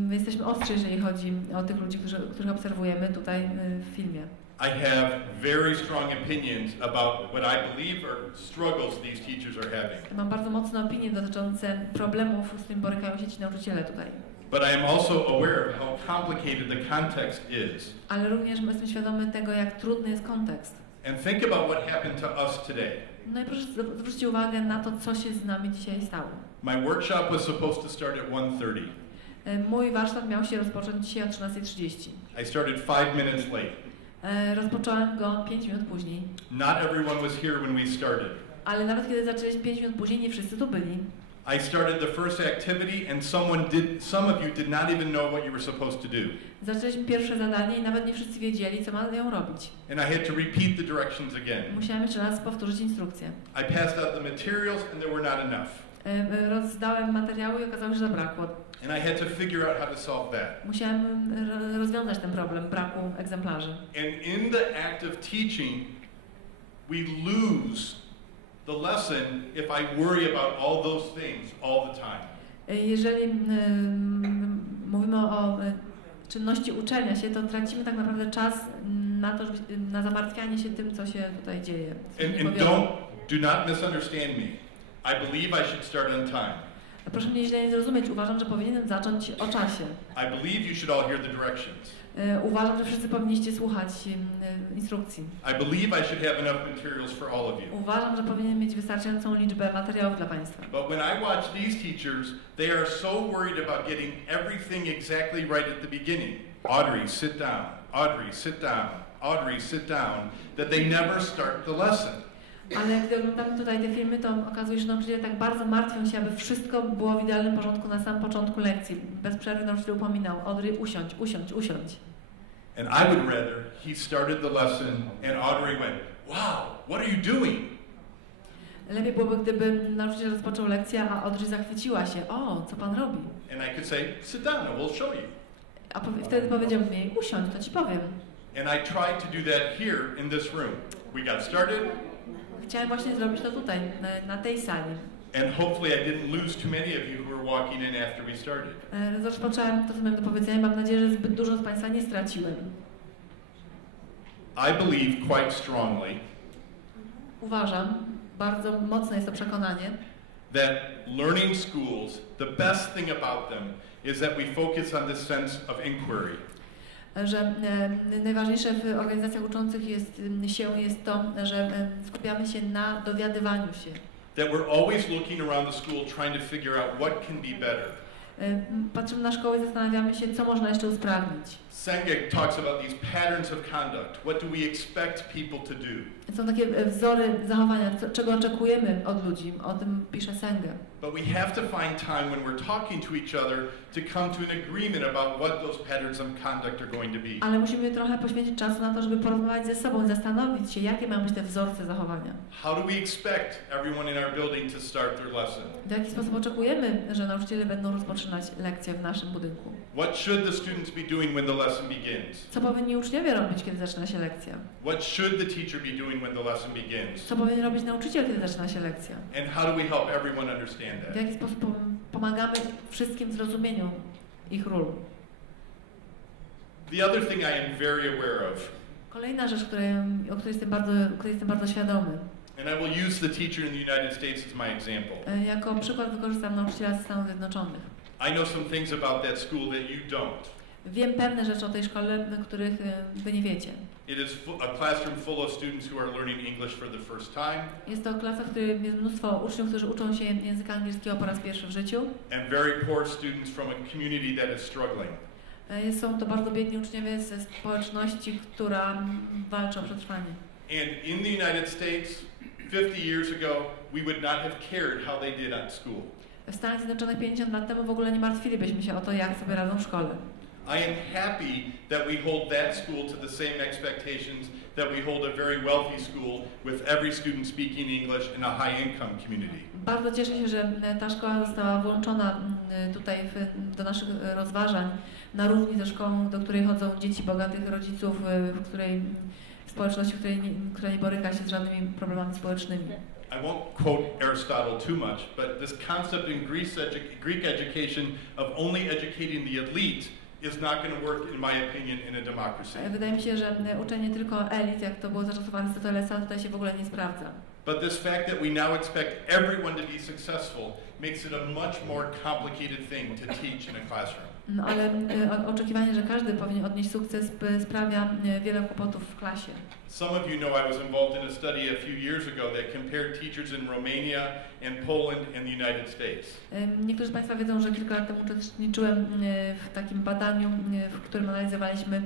my jesteśmy ostrzy, jeżeli chodzi o tych ludzi, których obserwujemy tutaj w filmie. I have very strong opinions about what I believe are struggles these teachers are having. Mam bardzo mocne opinie dotyczące problemów, z którymi borykają się ci nauczyciele tutaj. But I am also aware of how complicated the context is. Ale również jestem świadomy tego, jak trudny jest kontekst. And think about what happened to us today. No i proszę zwróćcie uwagę na to, co się z nami dzisiaj stało. My workshop was supposed to start at 1:30. Mój warsztat miał się rozpocząć dzisiaj o 13:30. I started 5 minutes late. Rozpocząłem go 5 minut później. Not everyone was here when we started. Ale nawet kiedy zaczęliśmy 5 minut później, nie wszyscy tu byli. I started the first activity and some of you did not even know what you were supposed to do. Zaczęliśmy pierwsze zadanie i nawet nie wszyscy wiedzieli, co mają robić. And I had to repeat the directions again. Musiałem jeszcze raz powtórzyć instrukcję. I passed out the materials and there were not enough. Rozdałem materiały i okazało się, że zabrakło. And I had to figure out how to solve that. Musiałem rozwiązać ten problem braku egzemplarzy. And in the act of teaching, we lose the lesson if I worry about all those things all the time. Jeżeli mówimy o czynności uczenia się, to tracimy tak naprawdę czas na to, na zamartwianie się tym, co się tutaj dzieje. And do not misunderstand me. I believe I should start on time. Proszę mnie źle nie zrozumieć. Uważam, że powinienem zacząć o czasie. I believe you should all hear the directions. Uważam, że wszyscy powinniście słuchać instrukcji. I believe I should have enough materials for all of you. Uważam, że powinien mieć wystarczającą liczbę materiałów dla Państwa. But when I watch these teachers, they are so worried about getting everything exactly right at the beginning. Audrey, sit down. Audrey, sit down. Audrey, sit down. That they never start the lesson. Ale gdy oglądamy tutaj te filmy, to okazuje się, że nauczyciele tak bardzo martwią się, aby wszystko było w idealnym porządku na samym początku lekcji. Bez przerwy nauczyciel upominał: Audrey, usiądź, usiądź, usiądź. And I would rather he started the lesson and Audrey went, wow, what are you doing? Lepiej byłoby, gdyby nauczyciel rozpoczął lekcję, a Audrey zachwyciła się: o, co pan robi? And I could say, sit down and we'll show you. A wtedy powiedziałbym jej: usiądź, to ci powiem. And I tried to do that here in this room. We got started. Chciałem właśnie zrobić to tutaj, na tej sali. And hopefully I didn't lose too many of you who were walking in after we started. Rozpocząłem to, co miałem do powiedzenia. Mam nadzieję, że zbyt dużo z Państwa nie straciłem. I believe quite strongly. Uważam, bardzo mocne jest to przekonanie, that learning schools, the best thing about them is that we focus on this sense of inquiry. Że najważniejsze w organizacjach uczących jest to, że skupiamy się na dowiadywaniu się. That we're always looking around the school trying to figure out what can be better. Patrzymy na szkołę i zastanawiamy się, co można jeszcze usprawnić. Sesja talks about these patterns of conduct. What do we expect people to do? Są takie wzory zachowania, czego oczekujemy od ludzi. O tym pisze Sesja. But we have to find time when we're talking to each other to come to an agreement about what those patterns of conduct are going to be. Ale musimy trochę poświęcić czasu na to, żeby porozmawiać ze sobą i zastanowić się, jakie mają być te wzorce zachowania. How do we expect everyone in our building to start their lesson? W jaki sposób oczekujemy, że nauczyciele będą rozpoczynać lekcje w naszym budynku? What should the students be doing when the lesson begins? Co powinni uczniowie robić, kiedy zaczyna się lekcja? What should the teacher be doing when the lesson begins? Co powinien robić nauczyciel, kiedy zaczyna się lekcja? And how do we help everyone understand W that? jaki sposób pomagamy wszystkim w zrozumieniu ich ról? The other thing I am very aware of. Kolejna rzecz, której jestem bardzo świadomy. And I will use the teacher in the United States as my example. Jako przykład wykorzystam nauczyciela ze Stanów Zjednoczonych. I know some things about that school that you don't. Wiem pewne rzeczy o tej szkole, których wy nie wiecie. It is a classroom full of students who are learning English for the first time. Jest to klasa, w której jest mnóstwo uczniów, którzy uczą się języka angielskiego po raz pierwszy w życiu. And very poor students from a community that is struggling. Są to bardzo biedni uczniowie ze społeczności, która walczy o przetrwanie. And in the United States, 50 years ago, we would not have cared how they did at school. W Stanach Zjednoczonych 50 lat temu w ogóle nie martwilibyśmy się o to, jak sobie radzą w szkole. I am happy that we hold that school to the same expectations that we hold a very wealthy school with every student speaking English in a high-income community. Bardzo cieszę się, że ta szkoła została włączona tutaj do naszych rozważań na równi ze szkołą, do której chodzą dzieci bogatych rodziców, w społeczności, która nie boryka się z żadnymi problemami społecznymi. I won't quote Aristotle too much, but this concept in Greek education of only educating the elite is not going to work, in my opinion, in a democracy. Wydaje mi się, że uczenie tylko elit, jak to było za czasów Arystotelesa, tutaj się w ogóle nie sprawdza. But this fact that we now expect everyone to be successful makes it a much more complicated thing to teach in a classroom. No, ale oczekiwanie, że każdy powinien odnieść sukces, sprawia wiele kłopotów w klasie. Some of you know I was involved in a study a few years ago that compared teachers in Romania and Poland and the United States. Niektórzy z Państwa wiedzą, że kilka lat temu uczestniczyłem w takim badaniu, w którym analizowaliśmy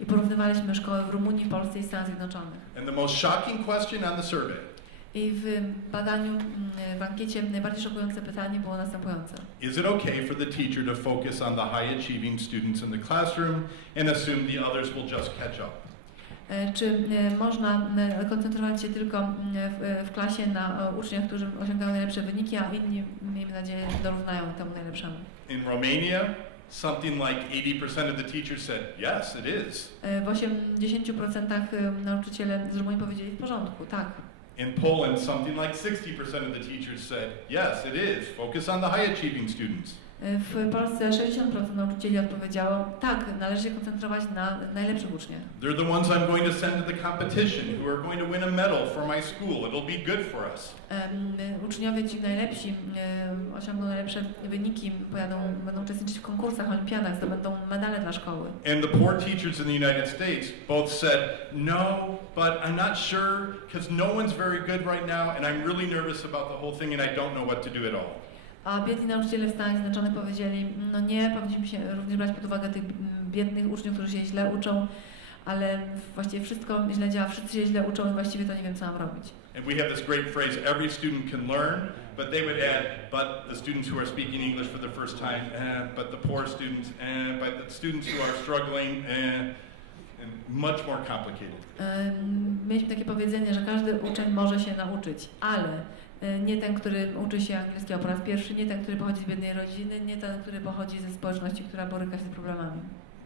i porównywaliśmy szkoły w Rumunii, Polsce i Stanach Zjednoczonych. And the most shocking question on the survey. I w badaniu, w ankiecie najbardziej szokujące pytanie było następujące. Is it okay for the teacher to focus on the high achieving students in the classroom and assume the others will just catch up? Czy można koncentrować się tylko w klasie na uczniach, którzy osiągają najlepsze wyniki, a inni, miejmy nadzieję, dorównają temu najlepszemu? In Romania, something like 80% of the teachers said, yes, it is. W 80% nauczyciele z Rumunii powiedzieli w porządku, tak. In Poland, something like 60% of the teachers said, yes, it is. Focus on the high achieving students. W Polsce 60% nauczycieli odpowiedziało, tak, należy się koncentrować na najlepszych uczniach. They're the ones I'm going to send to the competition who are going to win a medal for my school. It'll be good for us. Uczniowie ci najlepsi osiągną najlepsze wyniki, będą uczestniczyć w konkursach, olimpiadach, zdobędą medale dla szkoły. And the poor teachers in the United States both said, no, but I'm not sure because no one's very good right now and I'm really nervous about the whole thing and I don't know what to do at all. A biedni nauczyciele w Stanach Zjednoczonych powiedzieli, no nie, powinniśmy się również brać pod uwagę tych biednych uczniów, którzy się źle uczą, ale właściwie wszystko źle działa, wszyscy się źle uczą i właściwie to nie wiem, co mam robić. And we have this great phrase, every student can learn, but they would add, but the students who are speaking English for the first time, but the poor students, but the students who are struggling, and much more complicated. Mieliśmy takie powiedzenie, że każdy uczeń może się nauczyć, ale nie ten, który uczy się angielskiego po raz pierwszy, nie ten, który pochodzi z biednej rodziny, nie ten, który pochodzi ze społeczności, która boryka się z problemami.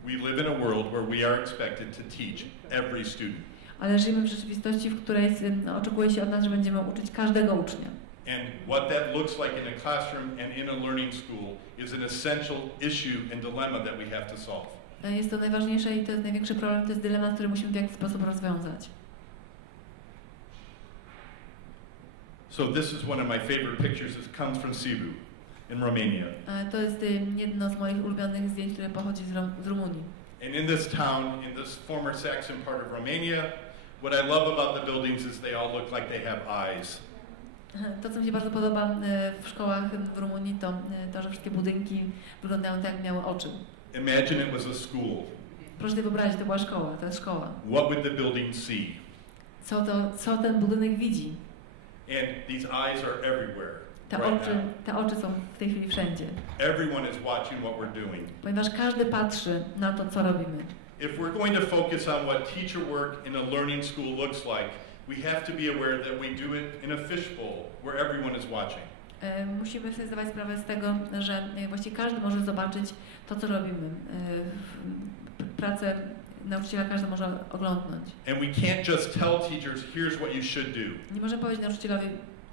We live in a world where we are expected to teach every student. Ale żyjemy w rzeczywistości, w której oczekuje się od nas, że będziemy uczyć każdego ucznia. And what that looks like in a classroom and in a learning school is an essential issue and dilemma that we have to solve. Jest to najważniejsze i to jest największy problem, to jest dylemat, który musimy w jakiś sposób rozwiązać. So this is one of my favorite pictures. It comes from Cebu in Romania. To jest jedno z moich ulubionych zdjęć, które pochodzi z Rumunii. And in this town, in this former Saxon part of Romania, what I love about the buildings is they all look like they have eyes. To, co mi się bardzo podoba w szkołach w Rumunii, to, że wszystkie budynki wyglądają tak, jak miały oczy. Imagine it was a school. Proszę sobie wyobrazić, to była szkoła, to jest szkoła. What would the building see? Co ten budynek widzi? And these eyes are everywhere. Te oczy są w tej chwili wszędzie. Everyone is watching what we're doing. Ponieważ każdy patrzy na to, co robimy. If we're going to focus on what teacher work in a learning school looks like, we have to be aware that we do it in a fishbowl where everyone is watching. Musimy sobie zdawać sprawę z tego, że właściwie każdy może zobaczyć to, co robimy. Pracę nauczyciela każdy może oglądnąć. And we can't just tell teachers, here's what you should do. Nie możemy powiedzieć nauczycielowi,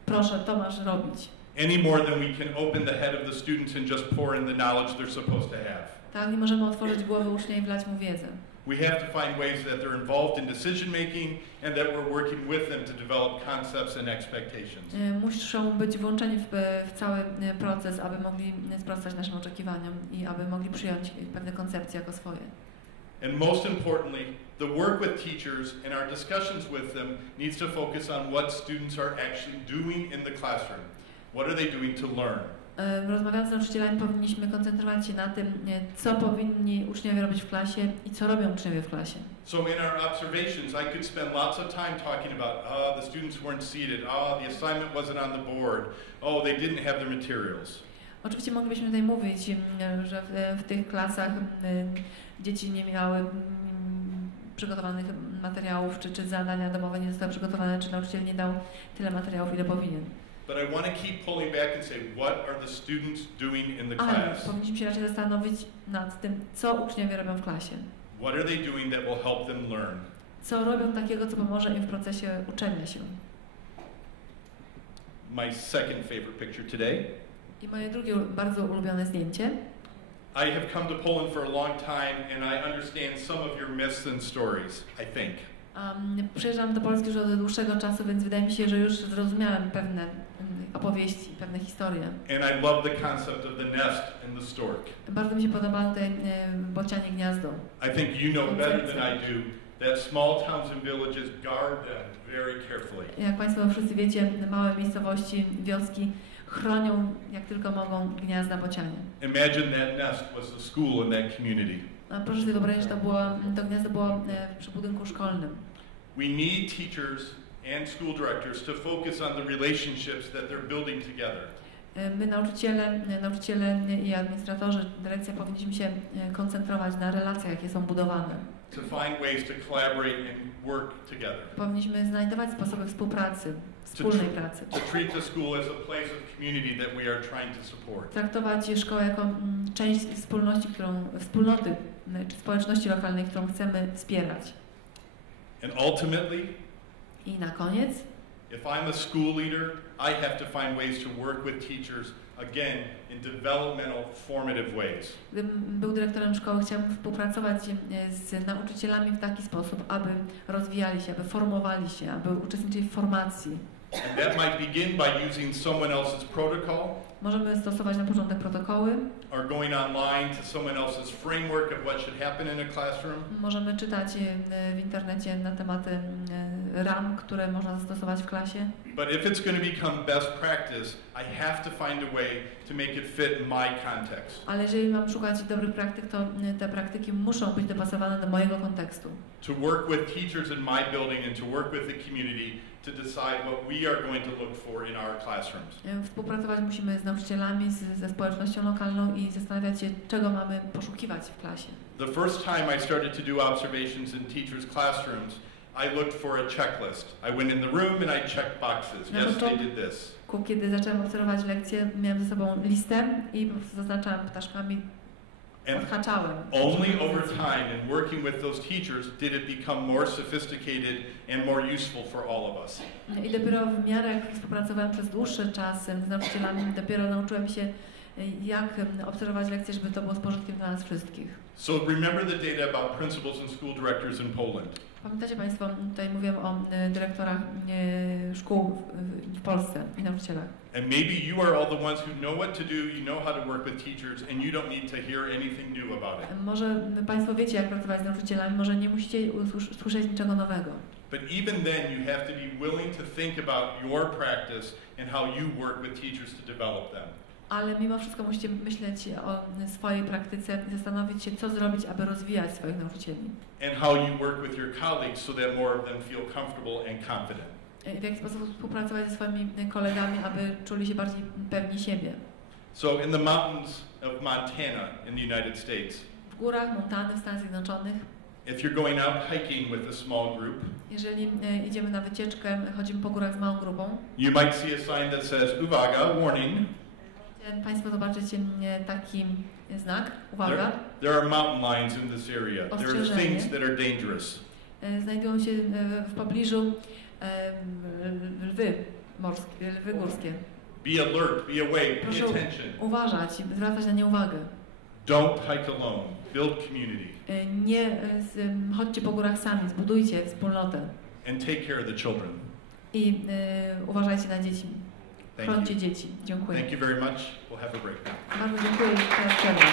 proszę, to masz robić. Any more than we can open the head of the students and just pour in the knowledge they're supposed to have. Tak, nie możemy otworzyć głowy ucznia i wlać mu wiedzę. We have to find ways that they're involved in decision making and that we're working with them to develop concepts and expectations. Muszą być włączeni w cały proces, aby mogli sprostać naszym oczekiwaniom i aby mogli przyjąć pewne koncepcje jako swoje. And most importantly, the work with teachers and our discussions with them needs to focus on what students are actually doing in the classroom. What are they doing to learn? Rozmawiając z nauczycielami, powinniśmy koncentrować się na tym, co powinni uczniowie robić w klasie i co robią uczniowie w klasie. So in our observations, I could spend lots of time talking about, the students weren't seated, the assignment wasn't on the board, they didn't have their materials. Oczywiście moglibyśmy tutaj mówić, że w tych klasach dzieci nie miały przygotowanych materiałów, czy zadania domowe nie zostały przygotowane, czy nauczyciel nie dał tyle materiałów, ile powinien. But I want to keep pulling back and say, what are the students doing in the Ale class? powinniśmy się raczej zastanowić nad tym, co uczniowie robią w klasie. What are they doing that will help them learn? Co robią takiego, co pomoże im w procesie uczenia się. My second favorite picture today. I moje drugie bardzo ulubione zdjęcie. I have come to Poland for a long time and I understand some of your myths and stories, I think. Przyjeżdżam do Polski już od dłuższego czasu, więc wydaje mi się, że już zrozumiałem pewne opowieści, pewne historie. And I love the concept of the nest and the stork. Bardzo mi się podoba te bocianie gniazdo. I think you know better than I do that small towns and villages guard them very carefully. Jak Państwo wszyscy wiecie, małe miejscowości, wioski chronią jak tylko mogą gniazda bocianie. Imagine that nest was the school in that community. Proszę sobie wyobrazić, że to gniazdo było przy budynku szkolnym. We need teachers and school directors to focus on the relationships that they're building together. My nauczyciele i administratorzy, dyrekcja powinniśmy się koncentrować na relacjach, jakie są budowane. To find ways to collaborate and work together. Powinniśmy znajdować sposoby współpracy, wspólnej pracy. To treat the school as a place of community that we are trying to support. Traktować szkołę jako część wspólnoty czy społeczności lokalnej, którą chcemy wspierać. And ultimately, i na koniec, if I'm a school leader, I have to find ways to work with teachers again in developmental, formative ways. Gdybym był dyrektorem szkoły, chciałbym współpracować z nauczycielami w taki sposób, aby rozwijali się, aby formowali się, aby uczestniczyli w formacji. And that might begin by using someone else's protocol. Możemy stosować na początek protokoły. Or going online to someone else's framework of what should happen in a classroom. Możemy czytać w internecie na tematy ram, które można zastosować w klasie. But if it's going to become best practice, I have to find a way to make it fit in my context. Ale jeżeli mam szukać dobrych praktyk, to te praktyki muszą być dopasowane do mojego kontekstu. To work with teachers in my building and to work with the community to decide what we are going to look for in our classrooms. Współpracować musimy z nauczycielami, ze społecznością lokalną i zastanawiać się, czego mamy poszukiwać w klasie. The first time I started to do observations in teachers' classrooms, I looked for a checklist. I went in the room and I checked boxes. Yes, they did this. Kiedy zacząłem obserwować lekcje, miałem ze sobą listę i zaznaczałem ptaszkami, odhaczałem. Only over time and working with those teachers did it become more sophisticated and more useful for all of us. I dopiero w miarę jak współpracowałem przez dłuższy czas z nauczycielami, dopiero nauczyłem się, jak obserwować lekcje, żeby to było z pożytkiem dla nas wszystkich. So remember the data about principals and school directors in Poland. Pamiętacie Państwo, tutaj mówiłem o dyrektorach szkół w Polsce i nauczycielach. And maybe you are all the ones who know what to do, you know how to work with teachers, and you don't need to hear anything new about it. Może Państwo wiecie, jak pracować z nauczycielami, może nie musicie usłyszeć niczego nowego. But even then, you have to be willing to think about your practice and how you work with teachers to develop them. Ale mimo wszystko musicie myśleć o swojej praktyce i zastanowić się, co zrobić, aby rozwijać swoich nauczycieli. And how you work with your colleagues so that more of them feel comfortable and confident. W jaki sposób współpracować ze swoimi kolegami, aby czuli się bardziej pewni siebie. So in the mountains of Montana in the United States, w górach Montany w Stanach Zjednoczonych, if you're going out hiking with a small group, jeżeli idziemy na wycieczkę, chodzimy po górach z małą grupą, you might see a sign that says, uwaga, warning. Państwo zobaczycie taki znak, uwaga. There are mountain lions in this area. There are things that are dangerous. Znajdują się w pobliżu lwy morskie, lwy górskie. Be alert, be awake, pay Proszę attention. uważać, zwracać na nie uwagę. Don't hike alone. Build community. Nie chodźcie po górach sami, zbudujcie wspólnotę. And take care of the children. I uważajcie na dzieci. Chroncie dzieci. Dziękuję. Thank you very much. We'll have a break now. Bardzo dziękuję. Teraz przerwa.